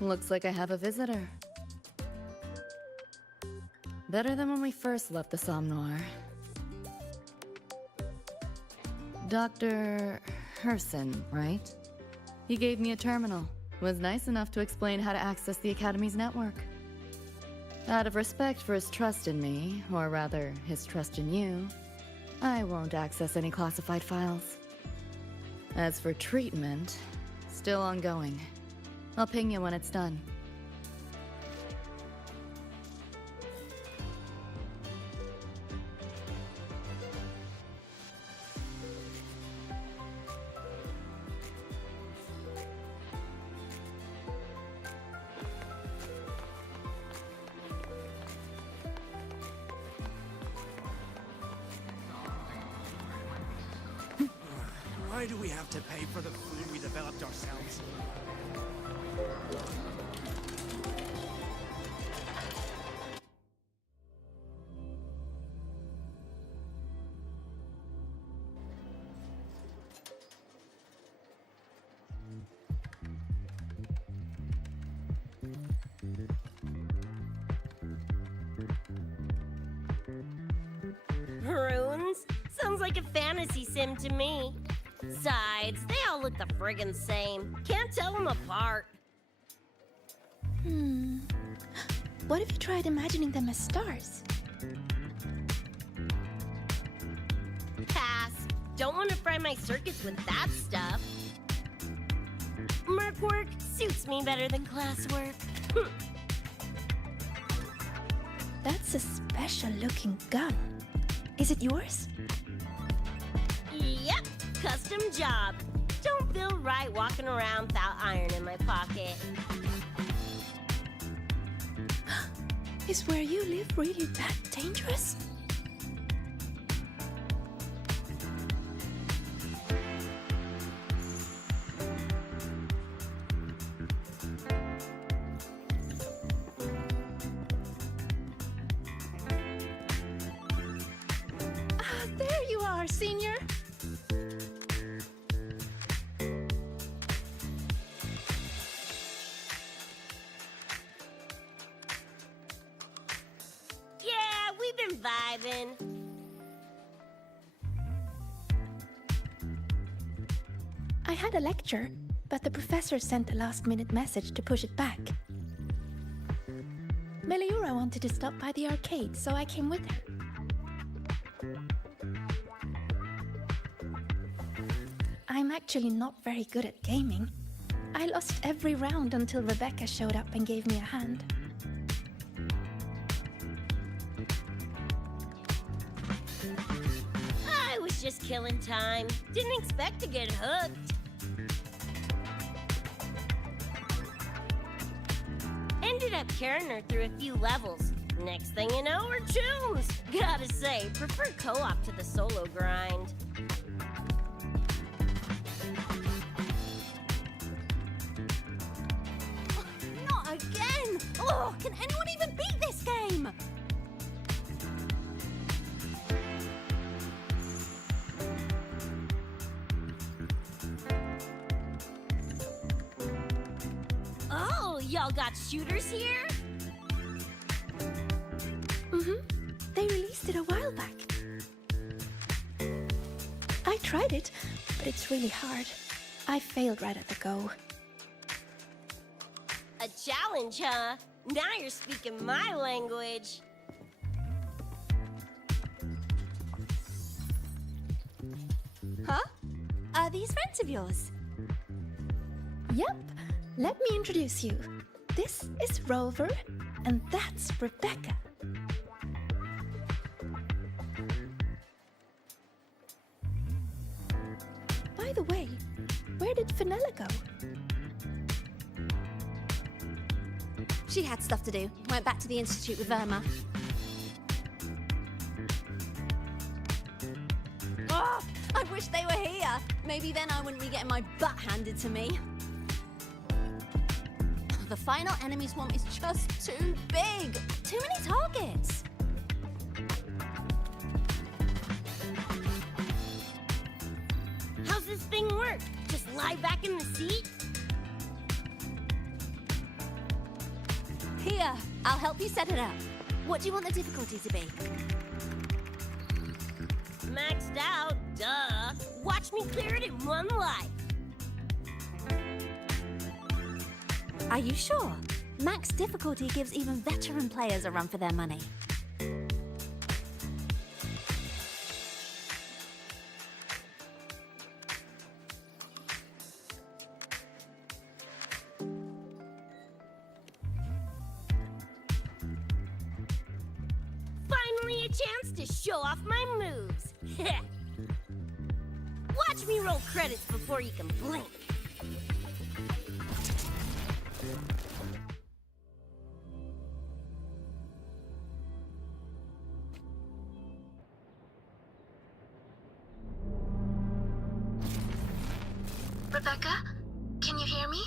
Looks like I have a visitor. Better than when we first left the Somme Noire. Dr. Herson, right? He gave me a terminal. Was nice enough to explain how to access the Academy's network. Out of respect for his trust in me, or rather, his trust in you, I won't access any classified files. As for treatment, still ongoing. I'll ping you when it's done. Why do we have to pay for the food we developed ourselves? Runes? Sounds like a fantasy sim to me. Besides, they all look the friggin' same. Can't tell them apart. What if you tried imagining them as stars? Pass. Don't want to fry my circuits with that stuff. Merc work suits me better than classwork. That's a special looking gun. Is it yours? Yep, custom job. Don't feel right walking around without iron in my pocket. Is where you live really that dangerous? Ah, there you are, Senior. Yeah, we've been vibing. I had a lecture, but the professor sent a last-minute message to push it back. Meliora wanted to stop by the arcade, so I came with her. I'm actually not very good at gaming. I lost every round until Rebecca showed up and gave me a hand. I was just killing time. Didn't expect to get hooked. Ended up carrying her through a few levels. Next thing you know, we're chums. Gotta say, prefer co-op to the solo grind. Not again! Oh, can anyone even beat this game? Oh, y'all got shooters here? They released it a while back. I tried it, but it's really hard. I failed right at the go. A challenge, huh? Now you're speaking my language. Huh? Are these friends of yours? Yep, let me introduce you. This is Rover, and that's Rebecca. By the way, where did Fenella go? She had stuff to do. Went back to the Institute with Verma. Oh, I wish they were here. Maybe then I wouldn't be getting my butt handed to me. The final enemy swarm is just too big. Too many targets. How's this thing work? Just lie back in the seat? Here, I'll help you set it up. What do you want the difficulty to be? Maxed out, duh. Watch me clear it in one life. Are you sure? Max difficulty gives even veteran players a run for their money. Finally a chance to show off my moves. Watch me roll credits before you can blink. Rebecca, can you hear me?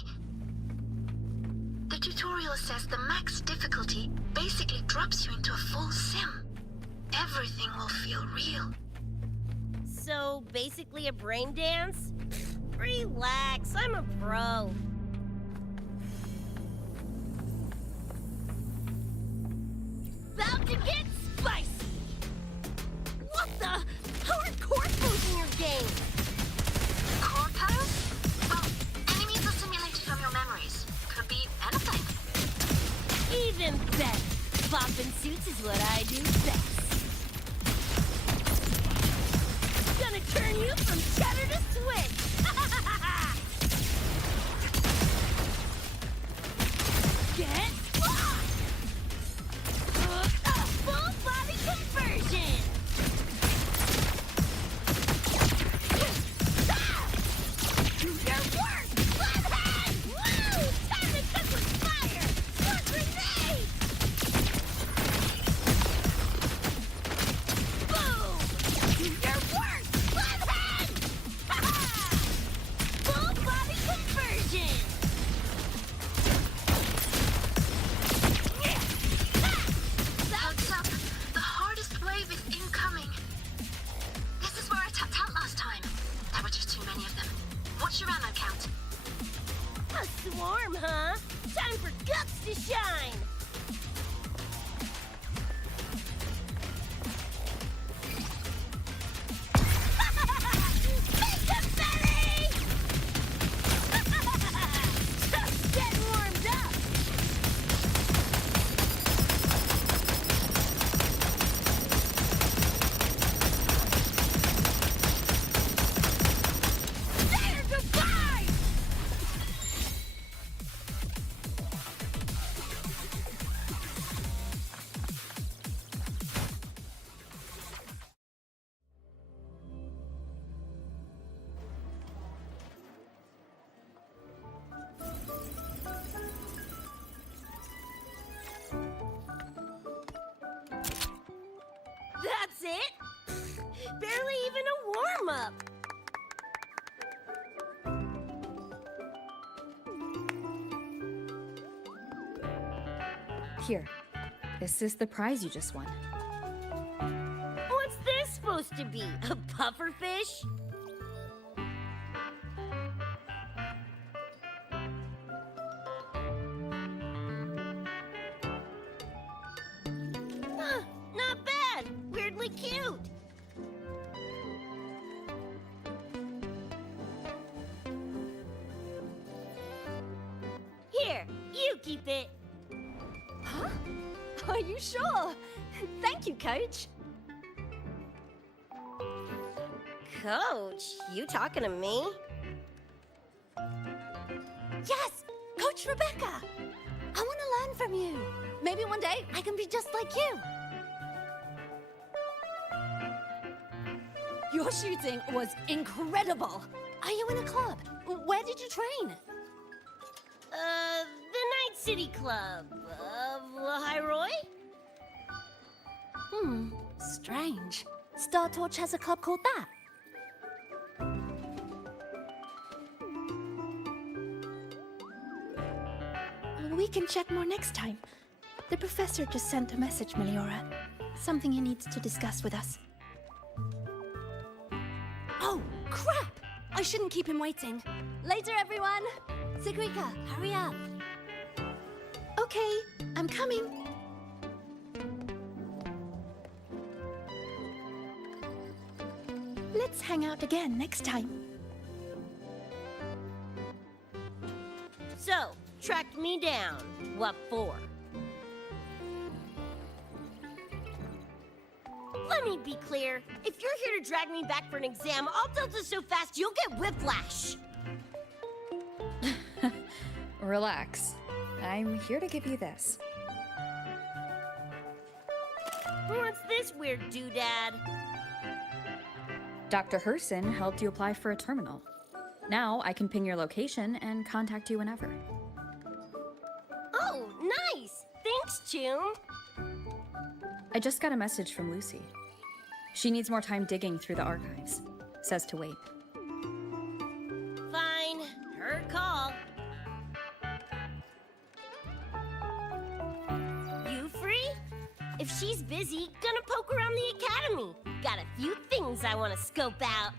The tutorial says the max difficulty basically drops you into a full sim. Everything will feel real. So, basically a brain dance? Relax, I'm a pro. About to get spicy! What the? How are corpos in your game? Corpos? Well, enemies are simulated from your memories. Could be anything. Even better. Bopping suits is what I do best. Gonna turn you from cheddar to switch. warm, huh? Time for guts to shine! Big confetti! Just getting warmed up! Say your goodbye! That's it? Barely even a warm-up. Here. This is the prize you just won. What's this supposed to be? A pufferfish? Huh, not bad. Weirdly cute. Here, you keep it. Huh? Are you sure? Thank you, Coach. Coach, you talking to me? Yes! Coach Rebecca! I want to learn from you. Maybe one day I can be just like you. Your shooting was incredible. Are you in a club? Where did you train? The Night City Club of Lahiroy? Strange. Star Torch has a club called that. We can chat more next time. The professor just sent a message, Meliora. Something he needs to discuss with us. Oh, crap! I shouldn't keep him waiting. Later, everyone! Sigrika, hurry up. Okay, I'm coming. Let's hang out again next time. So, tracked me down. What for? Let me be clear. If you're here to drag me back for an exam, I'll delta so fast you'll get whiplash. Relax. I'm here to give you this. What's this weird doodad? Dr. Herson helped you apply for a terminal. Now I can ping your location and contact you whenever. Oh, nice! Thanks, Chum. I just got a message from Lucy. She needs more time digging through the archives. Says to wait. Fine. Her call. You free? If she's busy, gonna poke around the academy. Got a few things I want to scope out.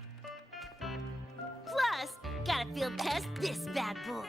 Plus, gotta field test this bad boy.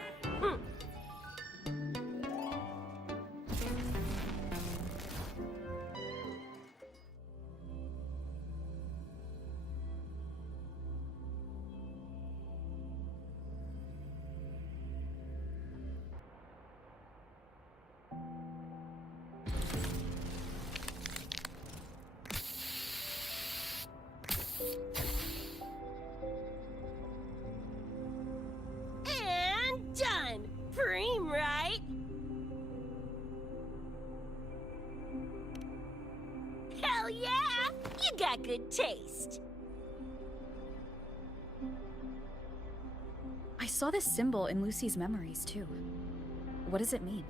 And done! Preem, right? Hell yeah! You got good taste. I saw this symbol in Lucy's memories, too. What does it mean?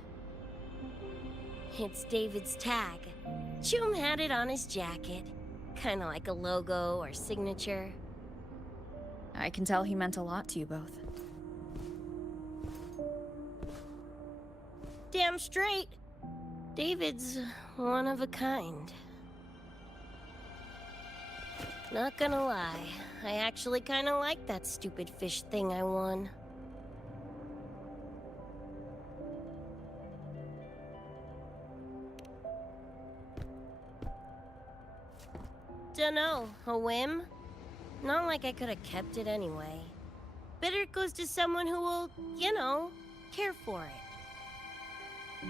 It's David's tag. Chum had it on his jacket. Kinda like a logo or signature. I can tell he meant a lot to you both. Damn straight. David's one of a kind. Not gonna lie, I actually kinda like that stupid fish thing I won. Dunno, a whim? Not like I could have kept it anyway. Better it goes to someone who will, care for it.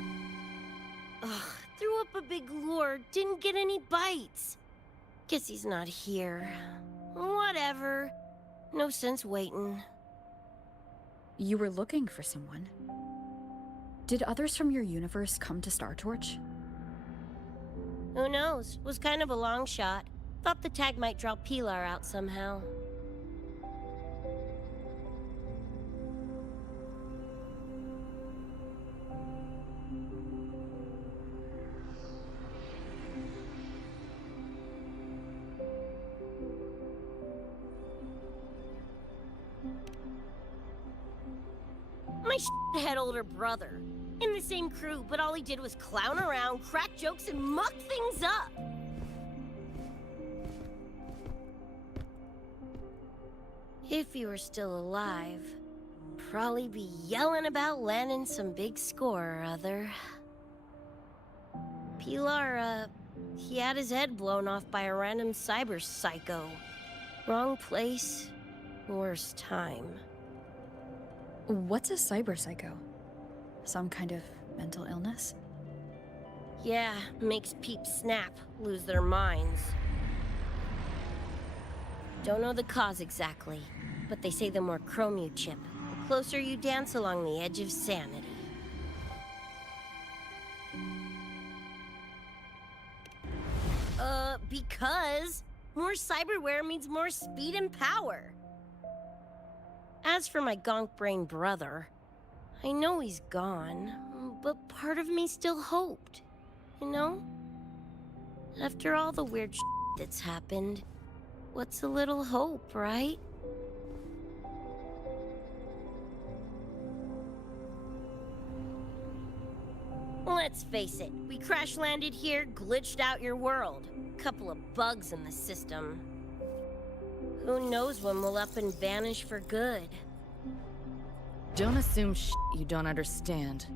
Ugh, threw up a big lure, didn't get any bites. Guess he's not here. Whatever. No sense waiting. You were looking for someone. Did others from your universe come to Star Torch? Who knows? Was kind of a long shot. Thought the tag might draw Pilar out somehow. My head older brother. In the same crew, but all he did was clown around, crack jokes, and muck things up. If he were still alive, probably be yelling about landing some big score or other. Pilar, he had his head blown off by a random cyber psycho. Wrong place, worst time. What's a cyber psycho? Some kind of mental illness? Yeah, makes peeps snap, lose their minds. Don't know the cause exactly, but they say the more chrome you chip, the closer you dance along the edge of sanity. Because more cyberware means more speed and power. As for my gonk-brain brother, I know he's gone, but part of me still hoped, you know? After all the weird shit that's happened, what's a little hope, right? Let's face it, we crash-landed here, glitched out your world. Couple of bugs in the system. Who knows when we'll up and vanish for good? Don't assume you don't understand.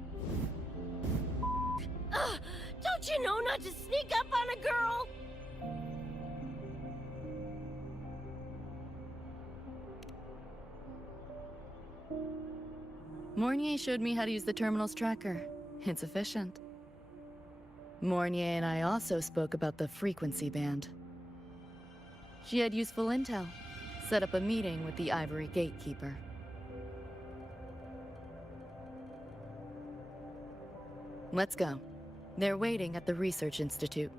Don't you know not to sneak up on a girl? Mornier showed me how to use the terminal's tracker. It's efficient. Mornier and I also spoke about the frequency band. She had useful intel. Set up a meeting with the Ivory Gatekeeper. Let's go. They're waiting at the Research Institute.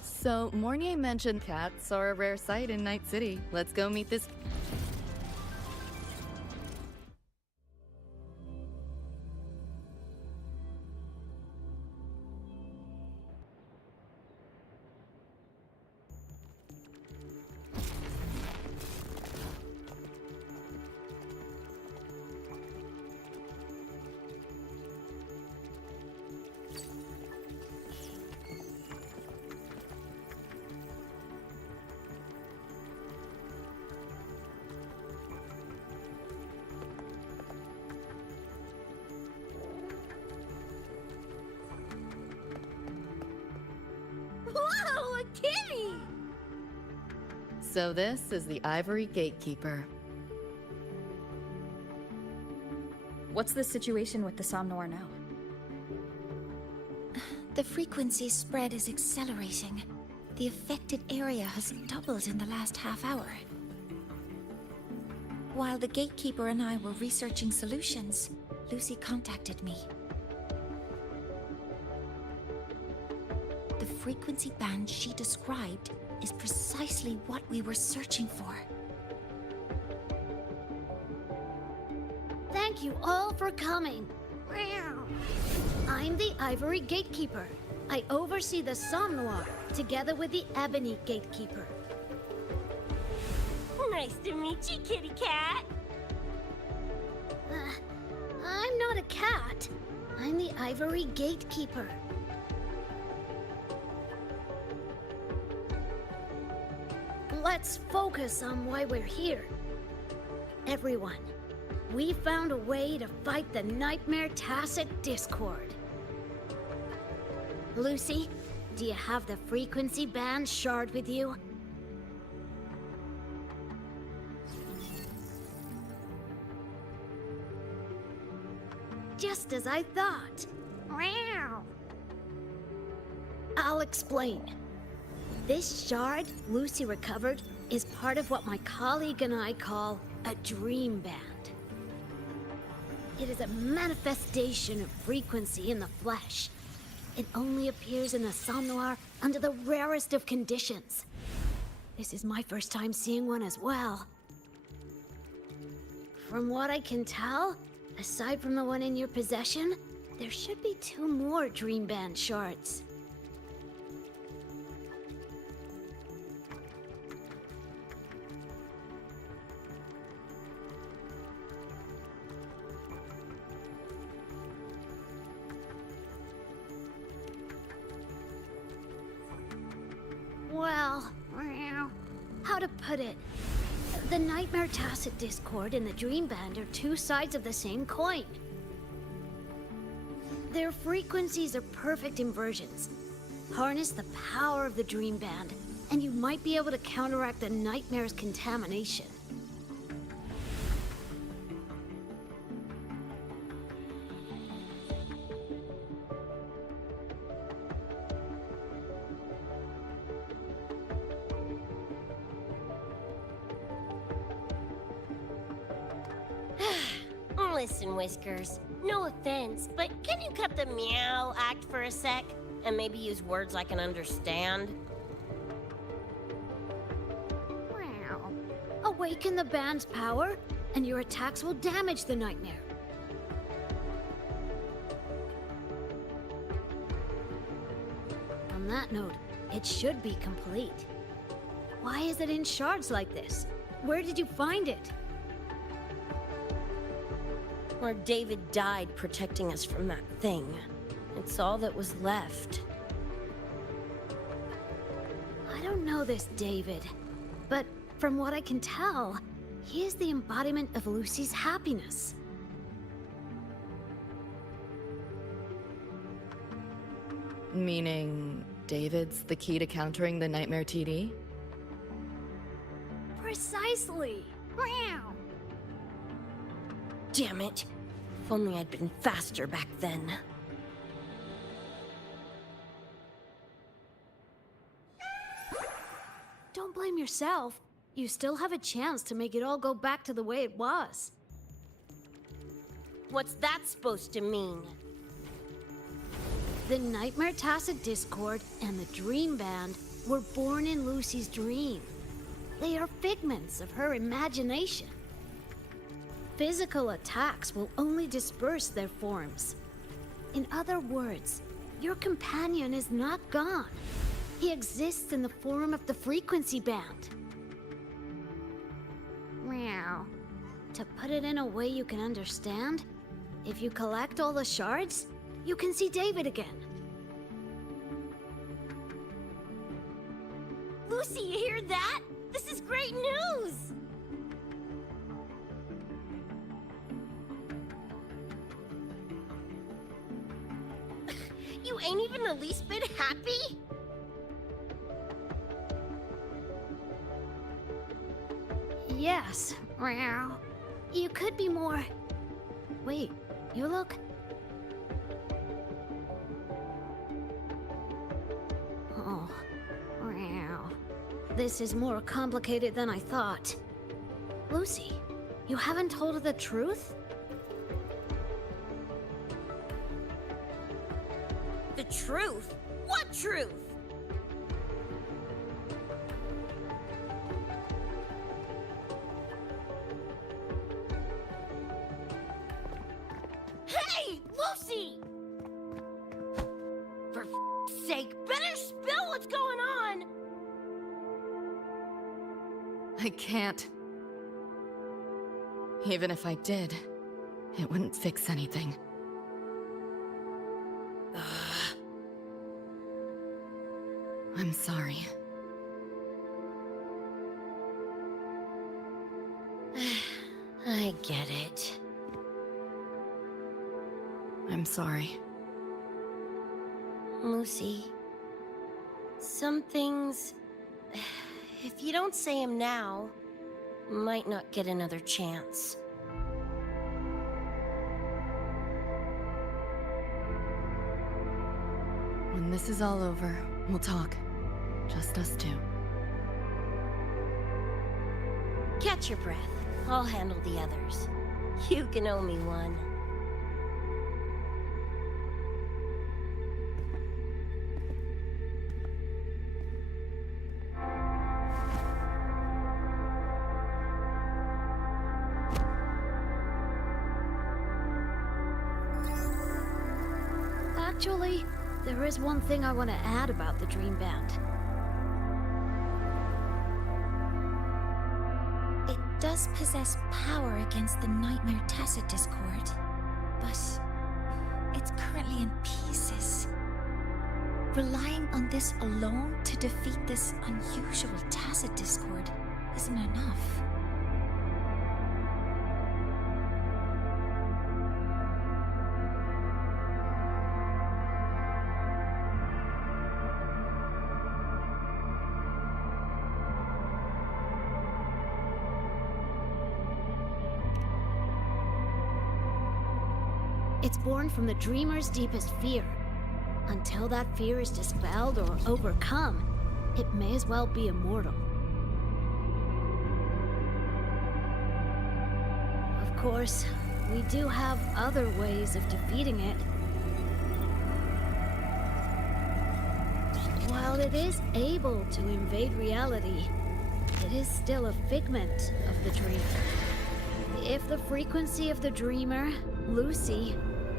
So, Mornier mentioned cats are a rare sight in Night City. Let's go meet this... Whoa, a kitty! So this is the Ivory Gatekeeper. What's the situation with the Somnoir now? The frequency spread is accelerating. The affected area has doubled in the last half hour. While the Gatekeeper and I were researching solutions, Lucy contacted me. The frequency band she described is precisely what we were searching for. Thank you all for coming. I'm the Ivory Gatekeeper. I oversee the Somnoir, together with the Ebony Gatekeeper. Nice to meet you, kitty cat. I'm not a cat. I'm the Ivory Gatekeeper. Let's focus on why we're here. everyone. We found a way to fight the Nightmare Tacit Discord. Lucy, do you have the frequency band shard with you? Just as I thought. Meow. I'll explain. This shard Lucy recovered is part of what my colleague and I call a dream band. It is a manifestation of frequency in the flesh. It only appears in the Somnoir under the rarest of conditions. This is my first time seeing one as well. From what I can tell, aside from the one in your possession, there should be 2 more Dream Band shards. Well, how to put it? The Nightmare Tacit Discord and the Dream Band are 2 sides of the same coin. Their frequencies are perfect inversions. Harness the power of the Dream Band, and you might be able to counteract the Nightmare's contamination. Listen, Whiskers, no offense, but can you cut the meow act for a sec? And maybe use words I can understand? Wow. Awaken the band's power, and your attacks will damage the Nightmare. On that note, it should be complete. Why is it in shards like this? Where did you find it? Where David died protecting us from that thing. It's all that was left. I don't know this David, but from what I can tell, he is the embodiment of Lucy's happiness. Meaning, David's the key to countering the Nightmare TD? Precisely! Meow. Damn it. If only I'd been faster back then. Don't blame yourself. You still have a chance to make it all go back to the way it was. What's that supposed to mean? The Nightmare Tacit Discord and the Dream Band were born in Lucy's dream. They are figments of her imagination. Physical attacks will only disperse their forms. In other words, your companion is not gone. He exists in the form of the frequency band. Meow. To put it in a way you can understand, if you collect all the shards, you can see David again. Lucy, you hear that? This is great news! You ain't even the least bit happy? Yes. Meow. You could be more... Wait, you look... Oh. Meow. This is more complicated than I thought. Lucy, you haven't told her the truth? The truth? What truth? Hey, Lucy! For f***'s sake, better spill what's going on! I can't. Even if I did, it wouldn't fix anything. I'm sorry. I get it. I'm sorry. Lucy, some things, if you don't say them now, might not get another chance. When this is all over, we'll talk. Just us two. Catch your breath. I'll handle the others. You can owe me one. Actually, there is one thing I want to add about the Dream Band. It does possess power against the Nightmare Tacit Discord, but it's currently in pieces. Relying on this alone to defeat this unusual Tacit Discord isn't enough. It's born from the dreamer's deepest fear. Until that fear is dispelled or overcome, it may as well be immortal. Of course, we do have other ways of defeating it. While it is able to invade reality, it is still a figment of the dreamer. If the frequency of the dreamer, Lucy,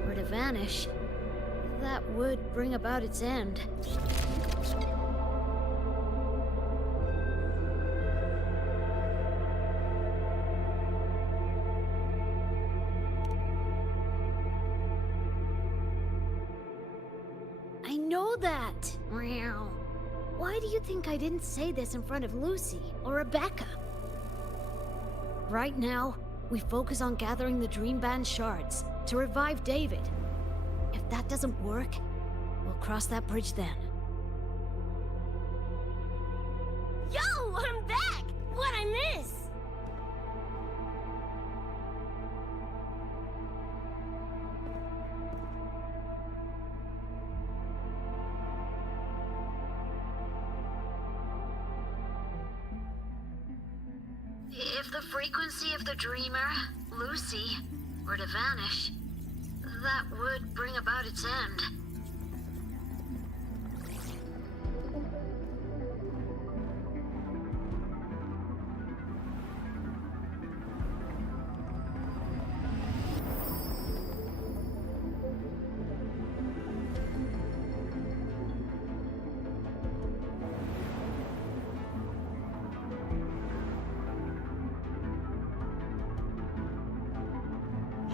were to vanish, that would bring about its end. I know that! Meow. Why do you think I didn't say this in front of Lucy or Rebecca? Right now, we focus on gathering the Dream Band shards to revive David. If that doesn't work, we'll cross that bridge then. Yo, I'm back! What'd I miss? If the frequency of the dreamer, Lucy, were to vanish, that would bring about its end.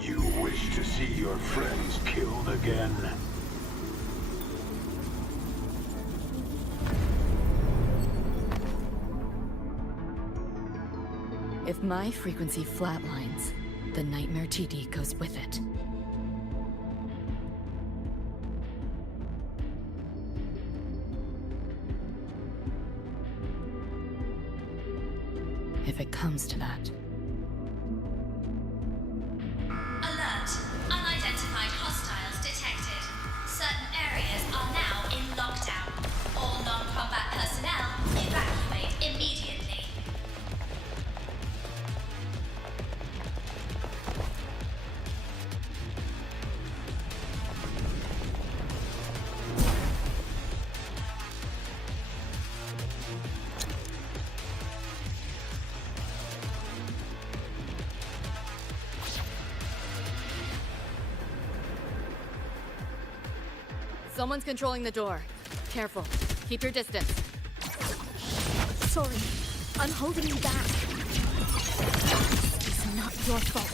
You wish to see your friends killed again? If my frequency flatlines, the Nightmare TD goes with it. If it comes to that. Alert! Unidentified hostiles detected. Certain areas are now in lockdown. All non-combat personnel evacuate immediately. Someone's controlling the door. Careful. Keep your distance. Sorry, I'm holding you back. This is not your fault.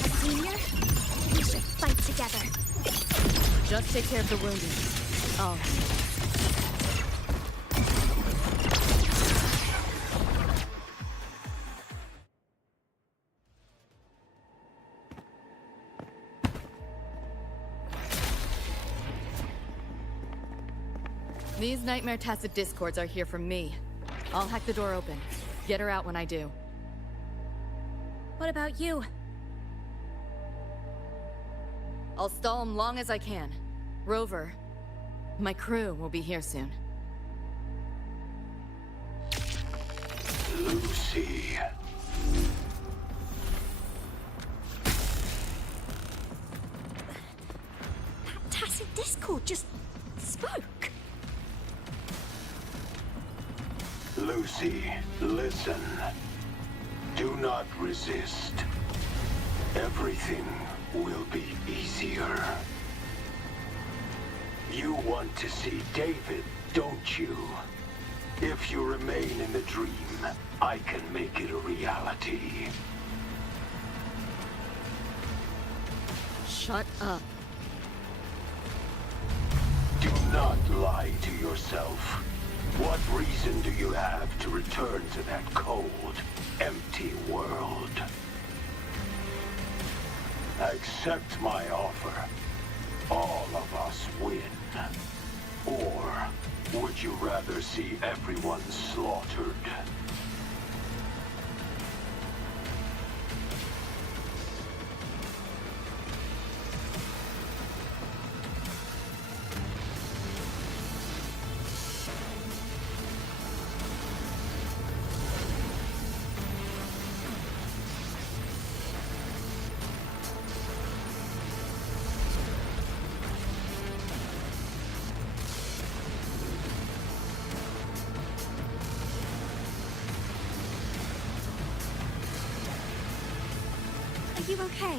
A senior? We should fight together. Just take care of the wounded. Oh. These Nightmare Tacit Discords are here for me. I'll hack the door open. Get her out when I do. What about you? I'll stall them long as I can. Rover, my crew will be here soon. Lucy. That Tacit Discord just spoke. Lucy, listen. Do not resist. Everything will be easier. You want to see David, don't you? If you remain in the dream, I can make it a reality. Shut up. Do not lie to yourself. What reason do you have to return to that cold, empty world? Accept my offer. All of us win. Or would you rather see everyone slaughtered? Are you okay?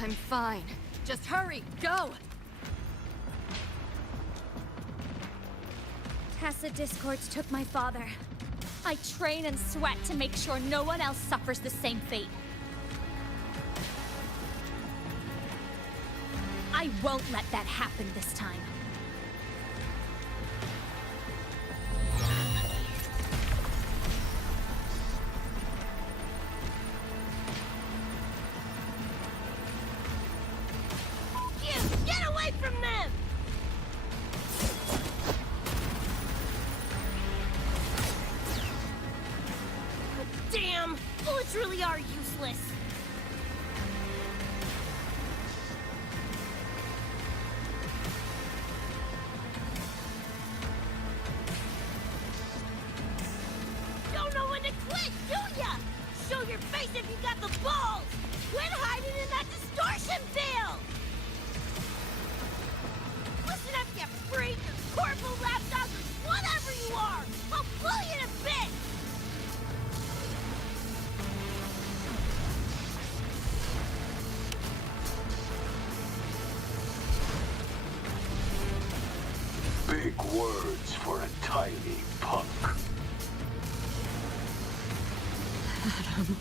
I'm fine. Just hurry, go! Tacit Discords took my father. I train and sweat to make sure no one else suffers the same fate. I won't let that happen this time. Get away from them! Damn! Bullets really are useless. Don't know when to quit, do ya? Show your face if you got the balls! Quit hiding in that distortion field! Listen up, you freak, or corporal lapdog, or whatever you are! I'll blow you to bits! Big words for a tiny punk. Adam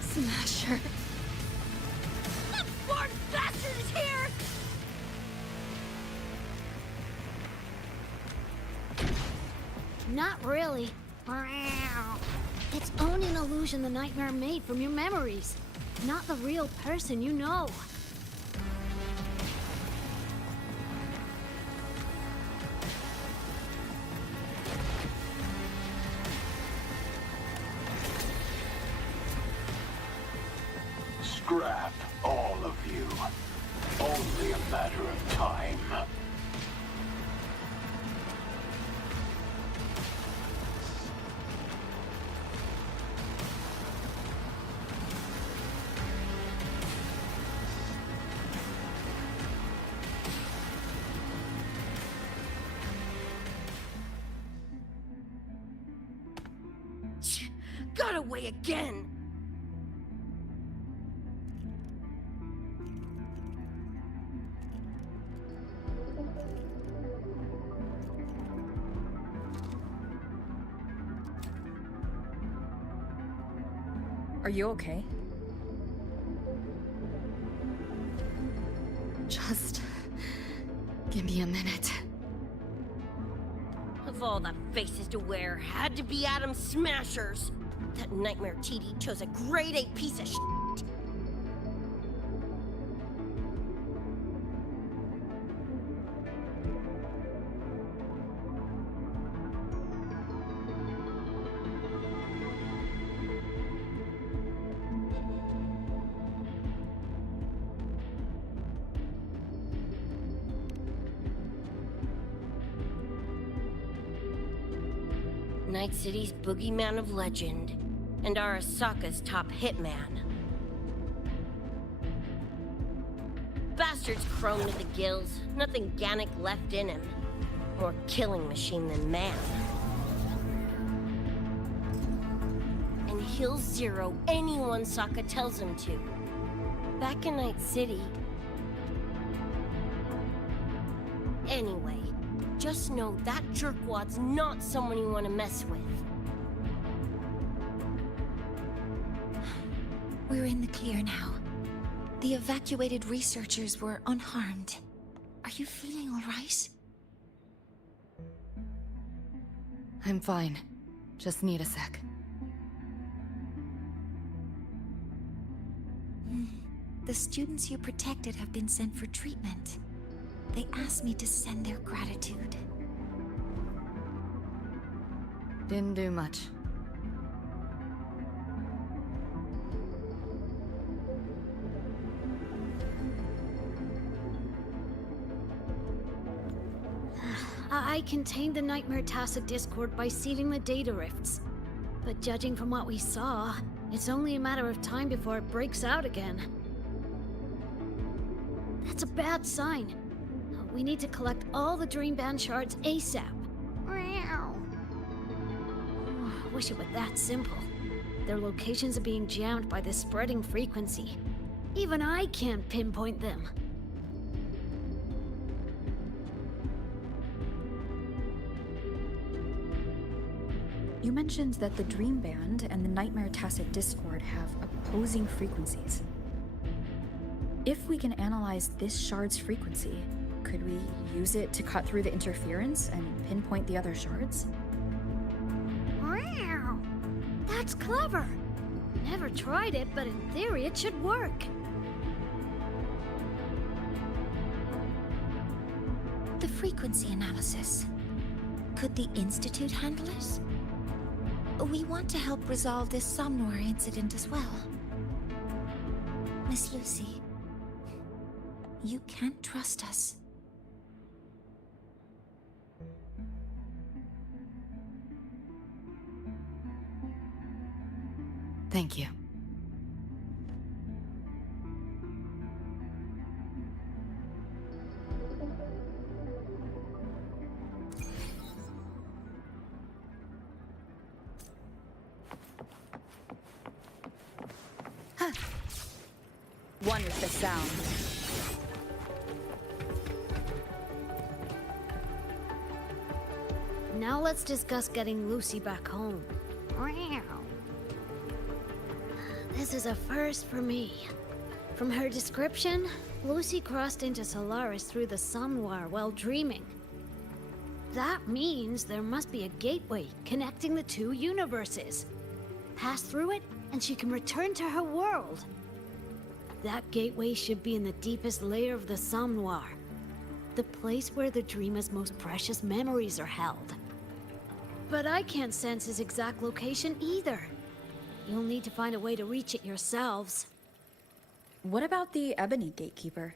Smasher. That born bastard is here! Not really. It's only an illusion the nightmare made from your memories, not the real person you know. Scrap, all of you. Only a matter of time. Got away again! Are you okay? Just give me a minute. Of all the faces to wear, had to be Adam Smasher's. That nightmare TD chose a grade A piece of shit. Night City's boogeyman of legend, and Arasaka's top hitman. Bastard's chrome to the gills, nothing Gannic left in him. More killing machine than man. And he'll zero anyone Sokka tells him to. Back in Night City. Anyway, just know that jerkwad's not someone you want to mess with. We're in the clear now. The evacuated researchers were unharmed. Are you feeling all right? I'm fine. Just need a sec. The students you protected have been sent for treatment. They asked me to send their gratitude. Didn't do much. I contained the Nightmare Tacet Discord by sealing the data rifts. But judging from what we saw, it's only a matter of time before it breaks out again. That's a bad sign. We need to collect all the Dream Band shards ASAP. Wish it were that simple. Their locations are being jammed by the spreading frequency. Even I can't pinpoint them. You mentioned that the Dream Band and the Nightmare Tacet Discord have opposing frequencies. If we can analyze this shard's frequency, could we use it to cut through the interference and pinpoint the other shards? Wow! That's clever! Never tried it, but in theory it should work. The frequency analysis. Could the Institute handle it? We want to help resolve this Somnoir incident as well. Miss Lucy, you can trust us. Thank you. One with the sound. Now let's discuss getting Lucy back home. This is a first for me. From her description, Lucy crossed into Solaris through the Somnoir while dreaming. That means there must be a gateway connecting the two universes. Pass through it, and she can return to her world. That gateway should be in the deepest layer of the Somnoir, the place where the dreamer's most precious memories are held. But I can't sense his exact location either. You'll need to find a way to reach it yourselves. What about the Ebony Gatekeeper?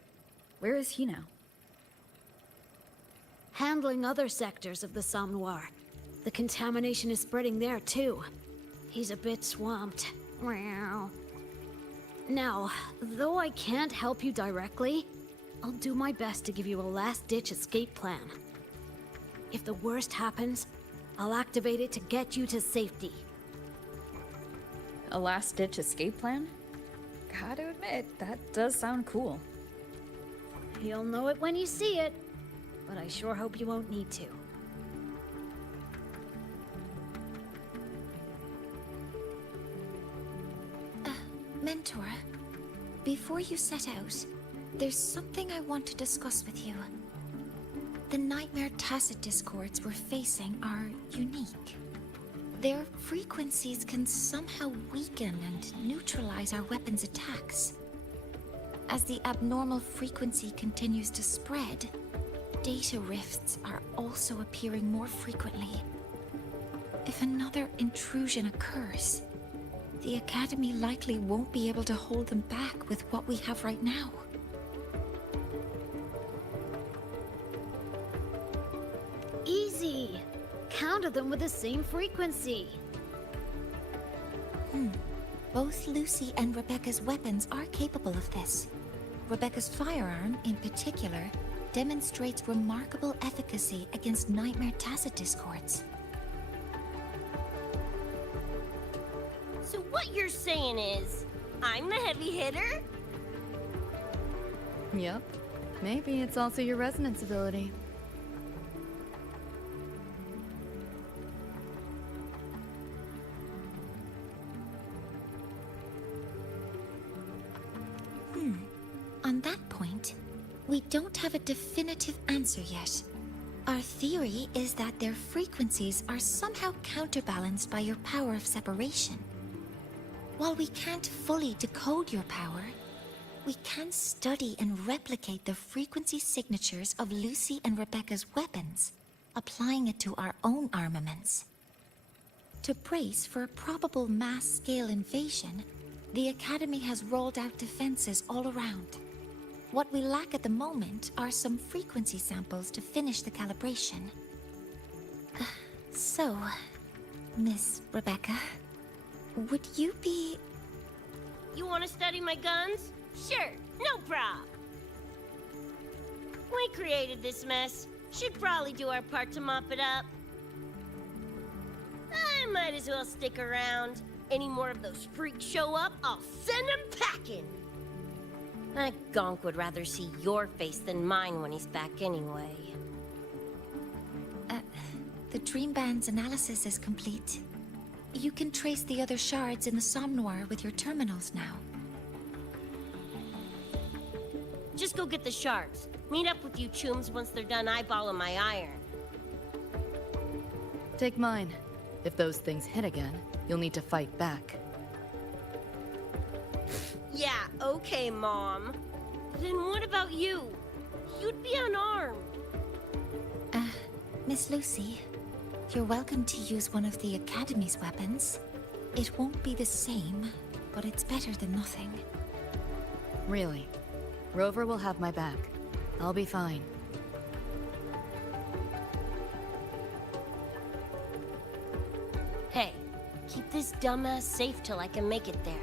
Where is he now? Handling other sectors of the Somnoir. The contamination is spreading there too. He's a bit swamped. Now, though I can't help you directly, I'll do my best to give you a last-ditch escape plan. If the worst happens, I'll activate it to get you to safety. A last-ditch escape plan? Gotta admit, that does sound cool. You'll know it when you see it, but I sure hope you won't need to. Mentor, before you set out, there's something I want to discuss with you. The Nightmare Tacet Discords we're facing are unique. Their frequencies can somehow weaken and neutralize our weapons' attacks. As the abnormal frequency continues to spread, data rifts are also appearing more frequently. If another intrusion occurs, the Academy likely won't be able to hold them back with what we have right now. Easy! counter them with the same frequency. Both Lucy and Rebecca's weapons are capable of this. Rebecca's firearm, in particular, demonstrates remarkable efficacy against nightmare tacit discords. So what you're saying is, I'm the heavy hitter? Yep. Maybe it's also your resonance ability. On that point, we don't have a definitive answer yet. Our theory is that their frequencies are somehow counterbalanced by your power of separation. While we can't fully decode your power, we can study and replicate the frequency signatures of Lucy and Rebecca's weapons, applying it to our own armaments. To brace for a probable mass-scale invasion, the Academy has rolled out defenses all around. What we lack at the moment are some frequency samples to finish the calibration. So, Miss Rebecca, would you be... You want to study my guns? Sure, no prob. We created this mess. Should probably do our part to mop it up. I might as well stick around. Any more of those freaks show up, I'll send them packing. That gonk would rather see your face than mine when he's back anyway. The Dream Band's analysis is complete. You can trace the other shards in the Somnoir with your terminals now. Just go get the shards. Meet up with you chooms once they're done eyeballing my iron. Take mine. If those things hit again, you'll need to fight back. Yeah, okay, Mom. Then what about you? You'd be unarmed. Miss Lucy, you're welcome to use one of the Academy's weapons. It won't be the same, but it's better than nothing. Really? Rover will have my back. I'll be fine. Hey, keep this dumbass safe till I can make it there.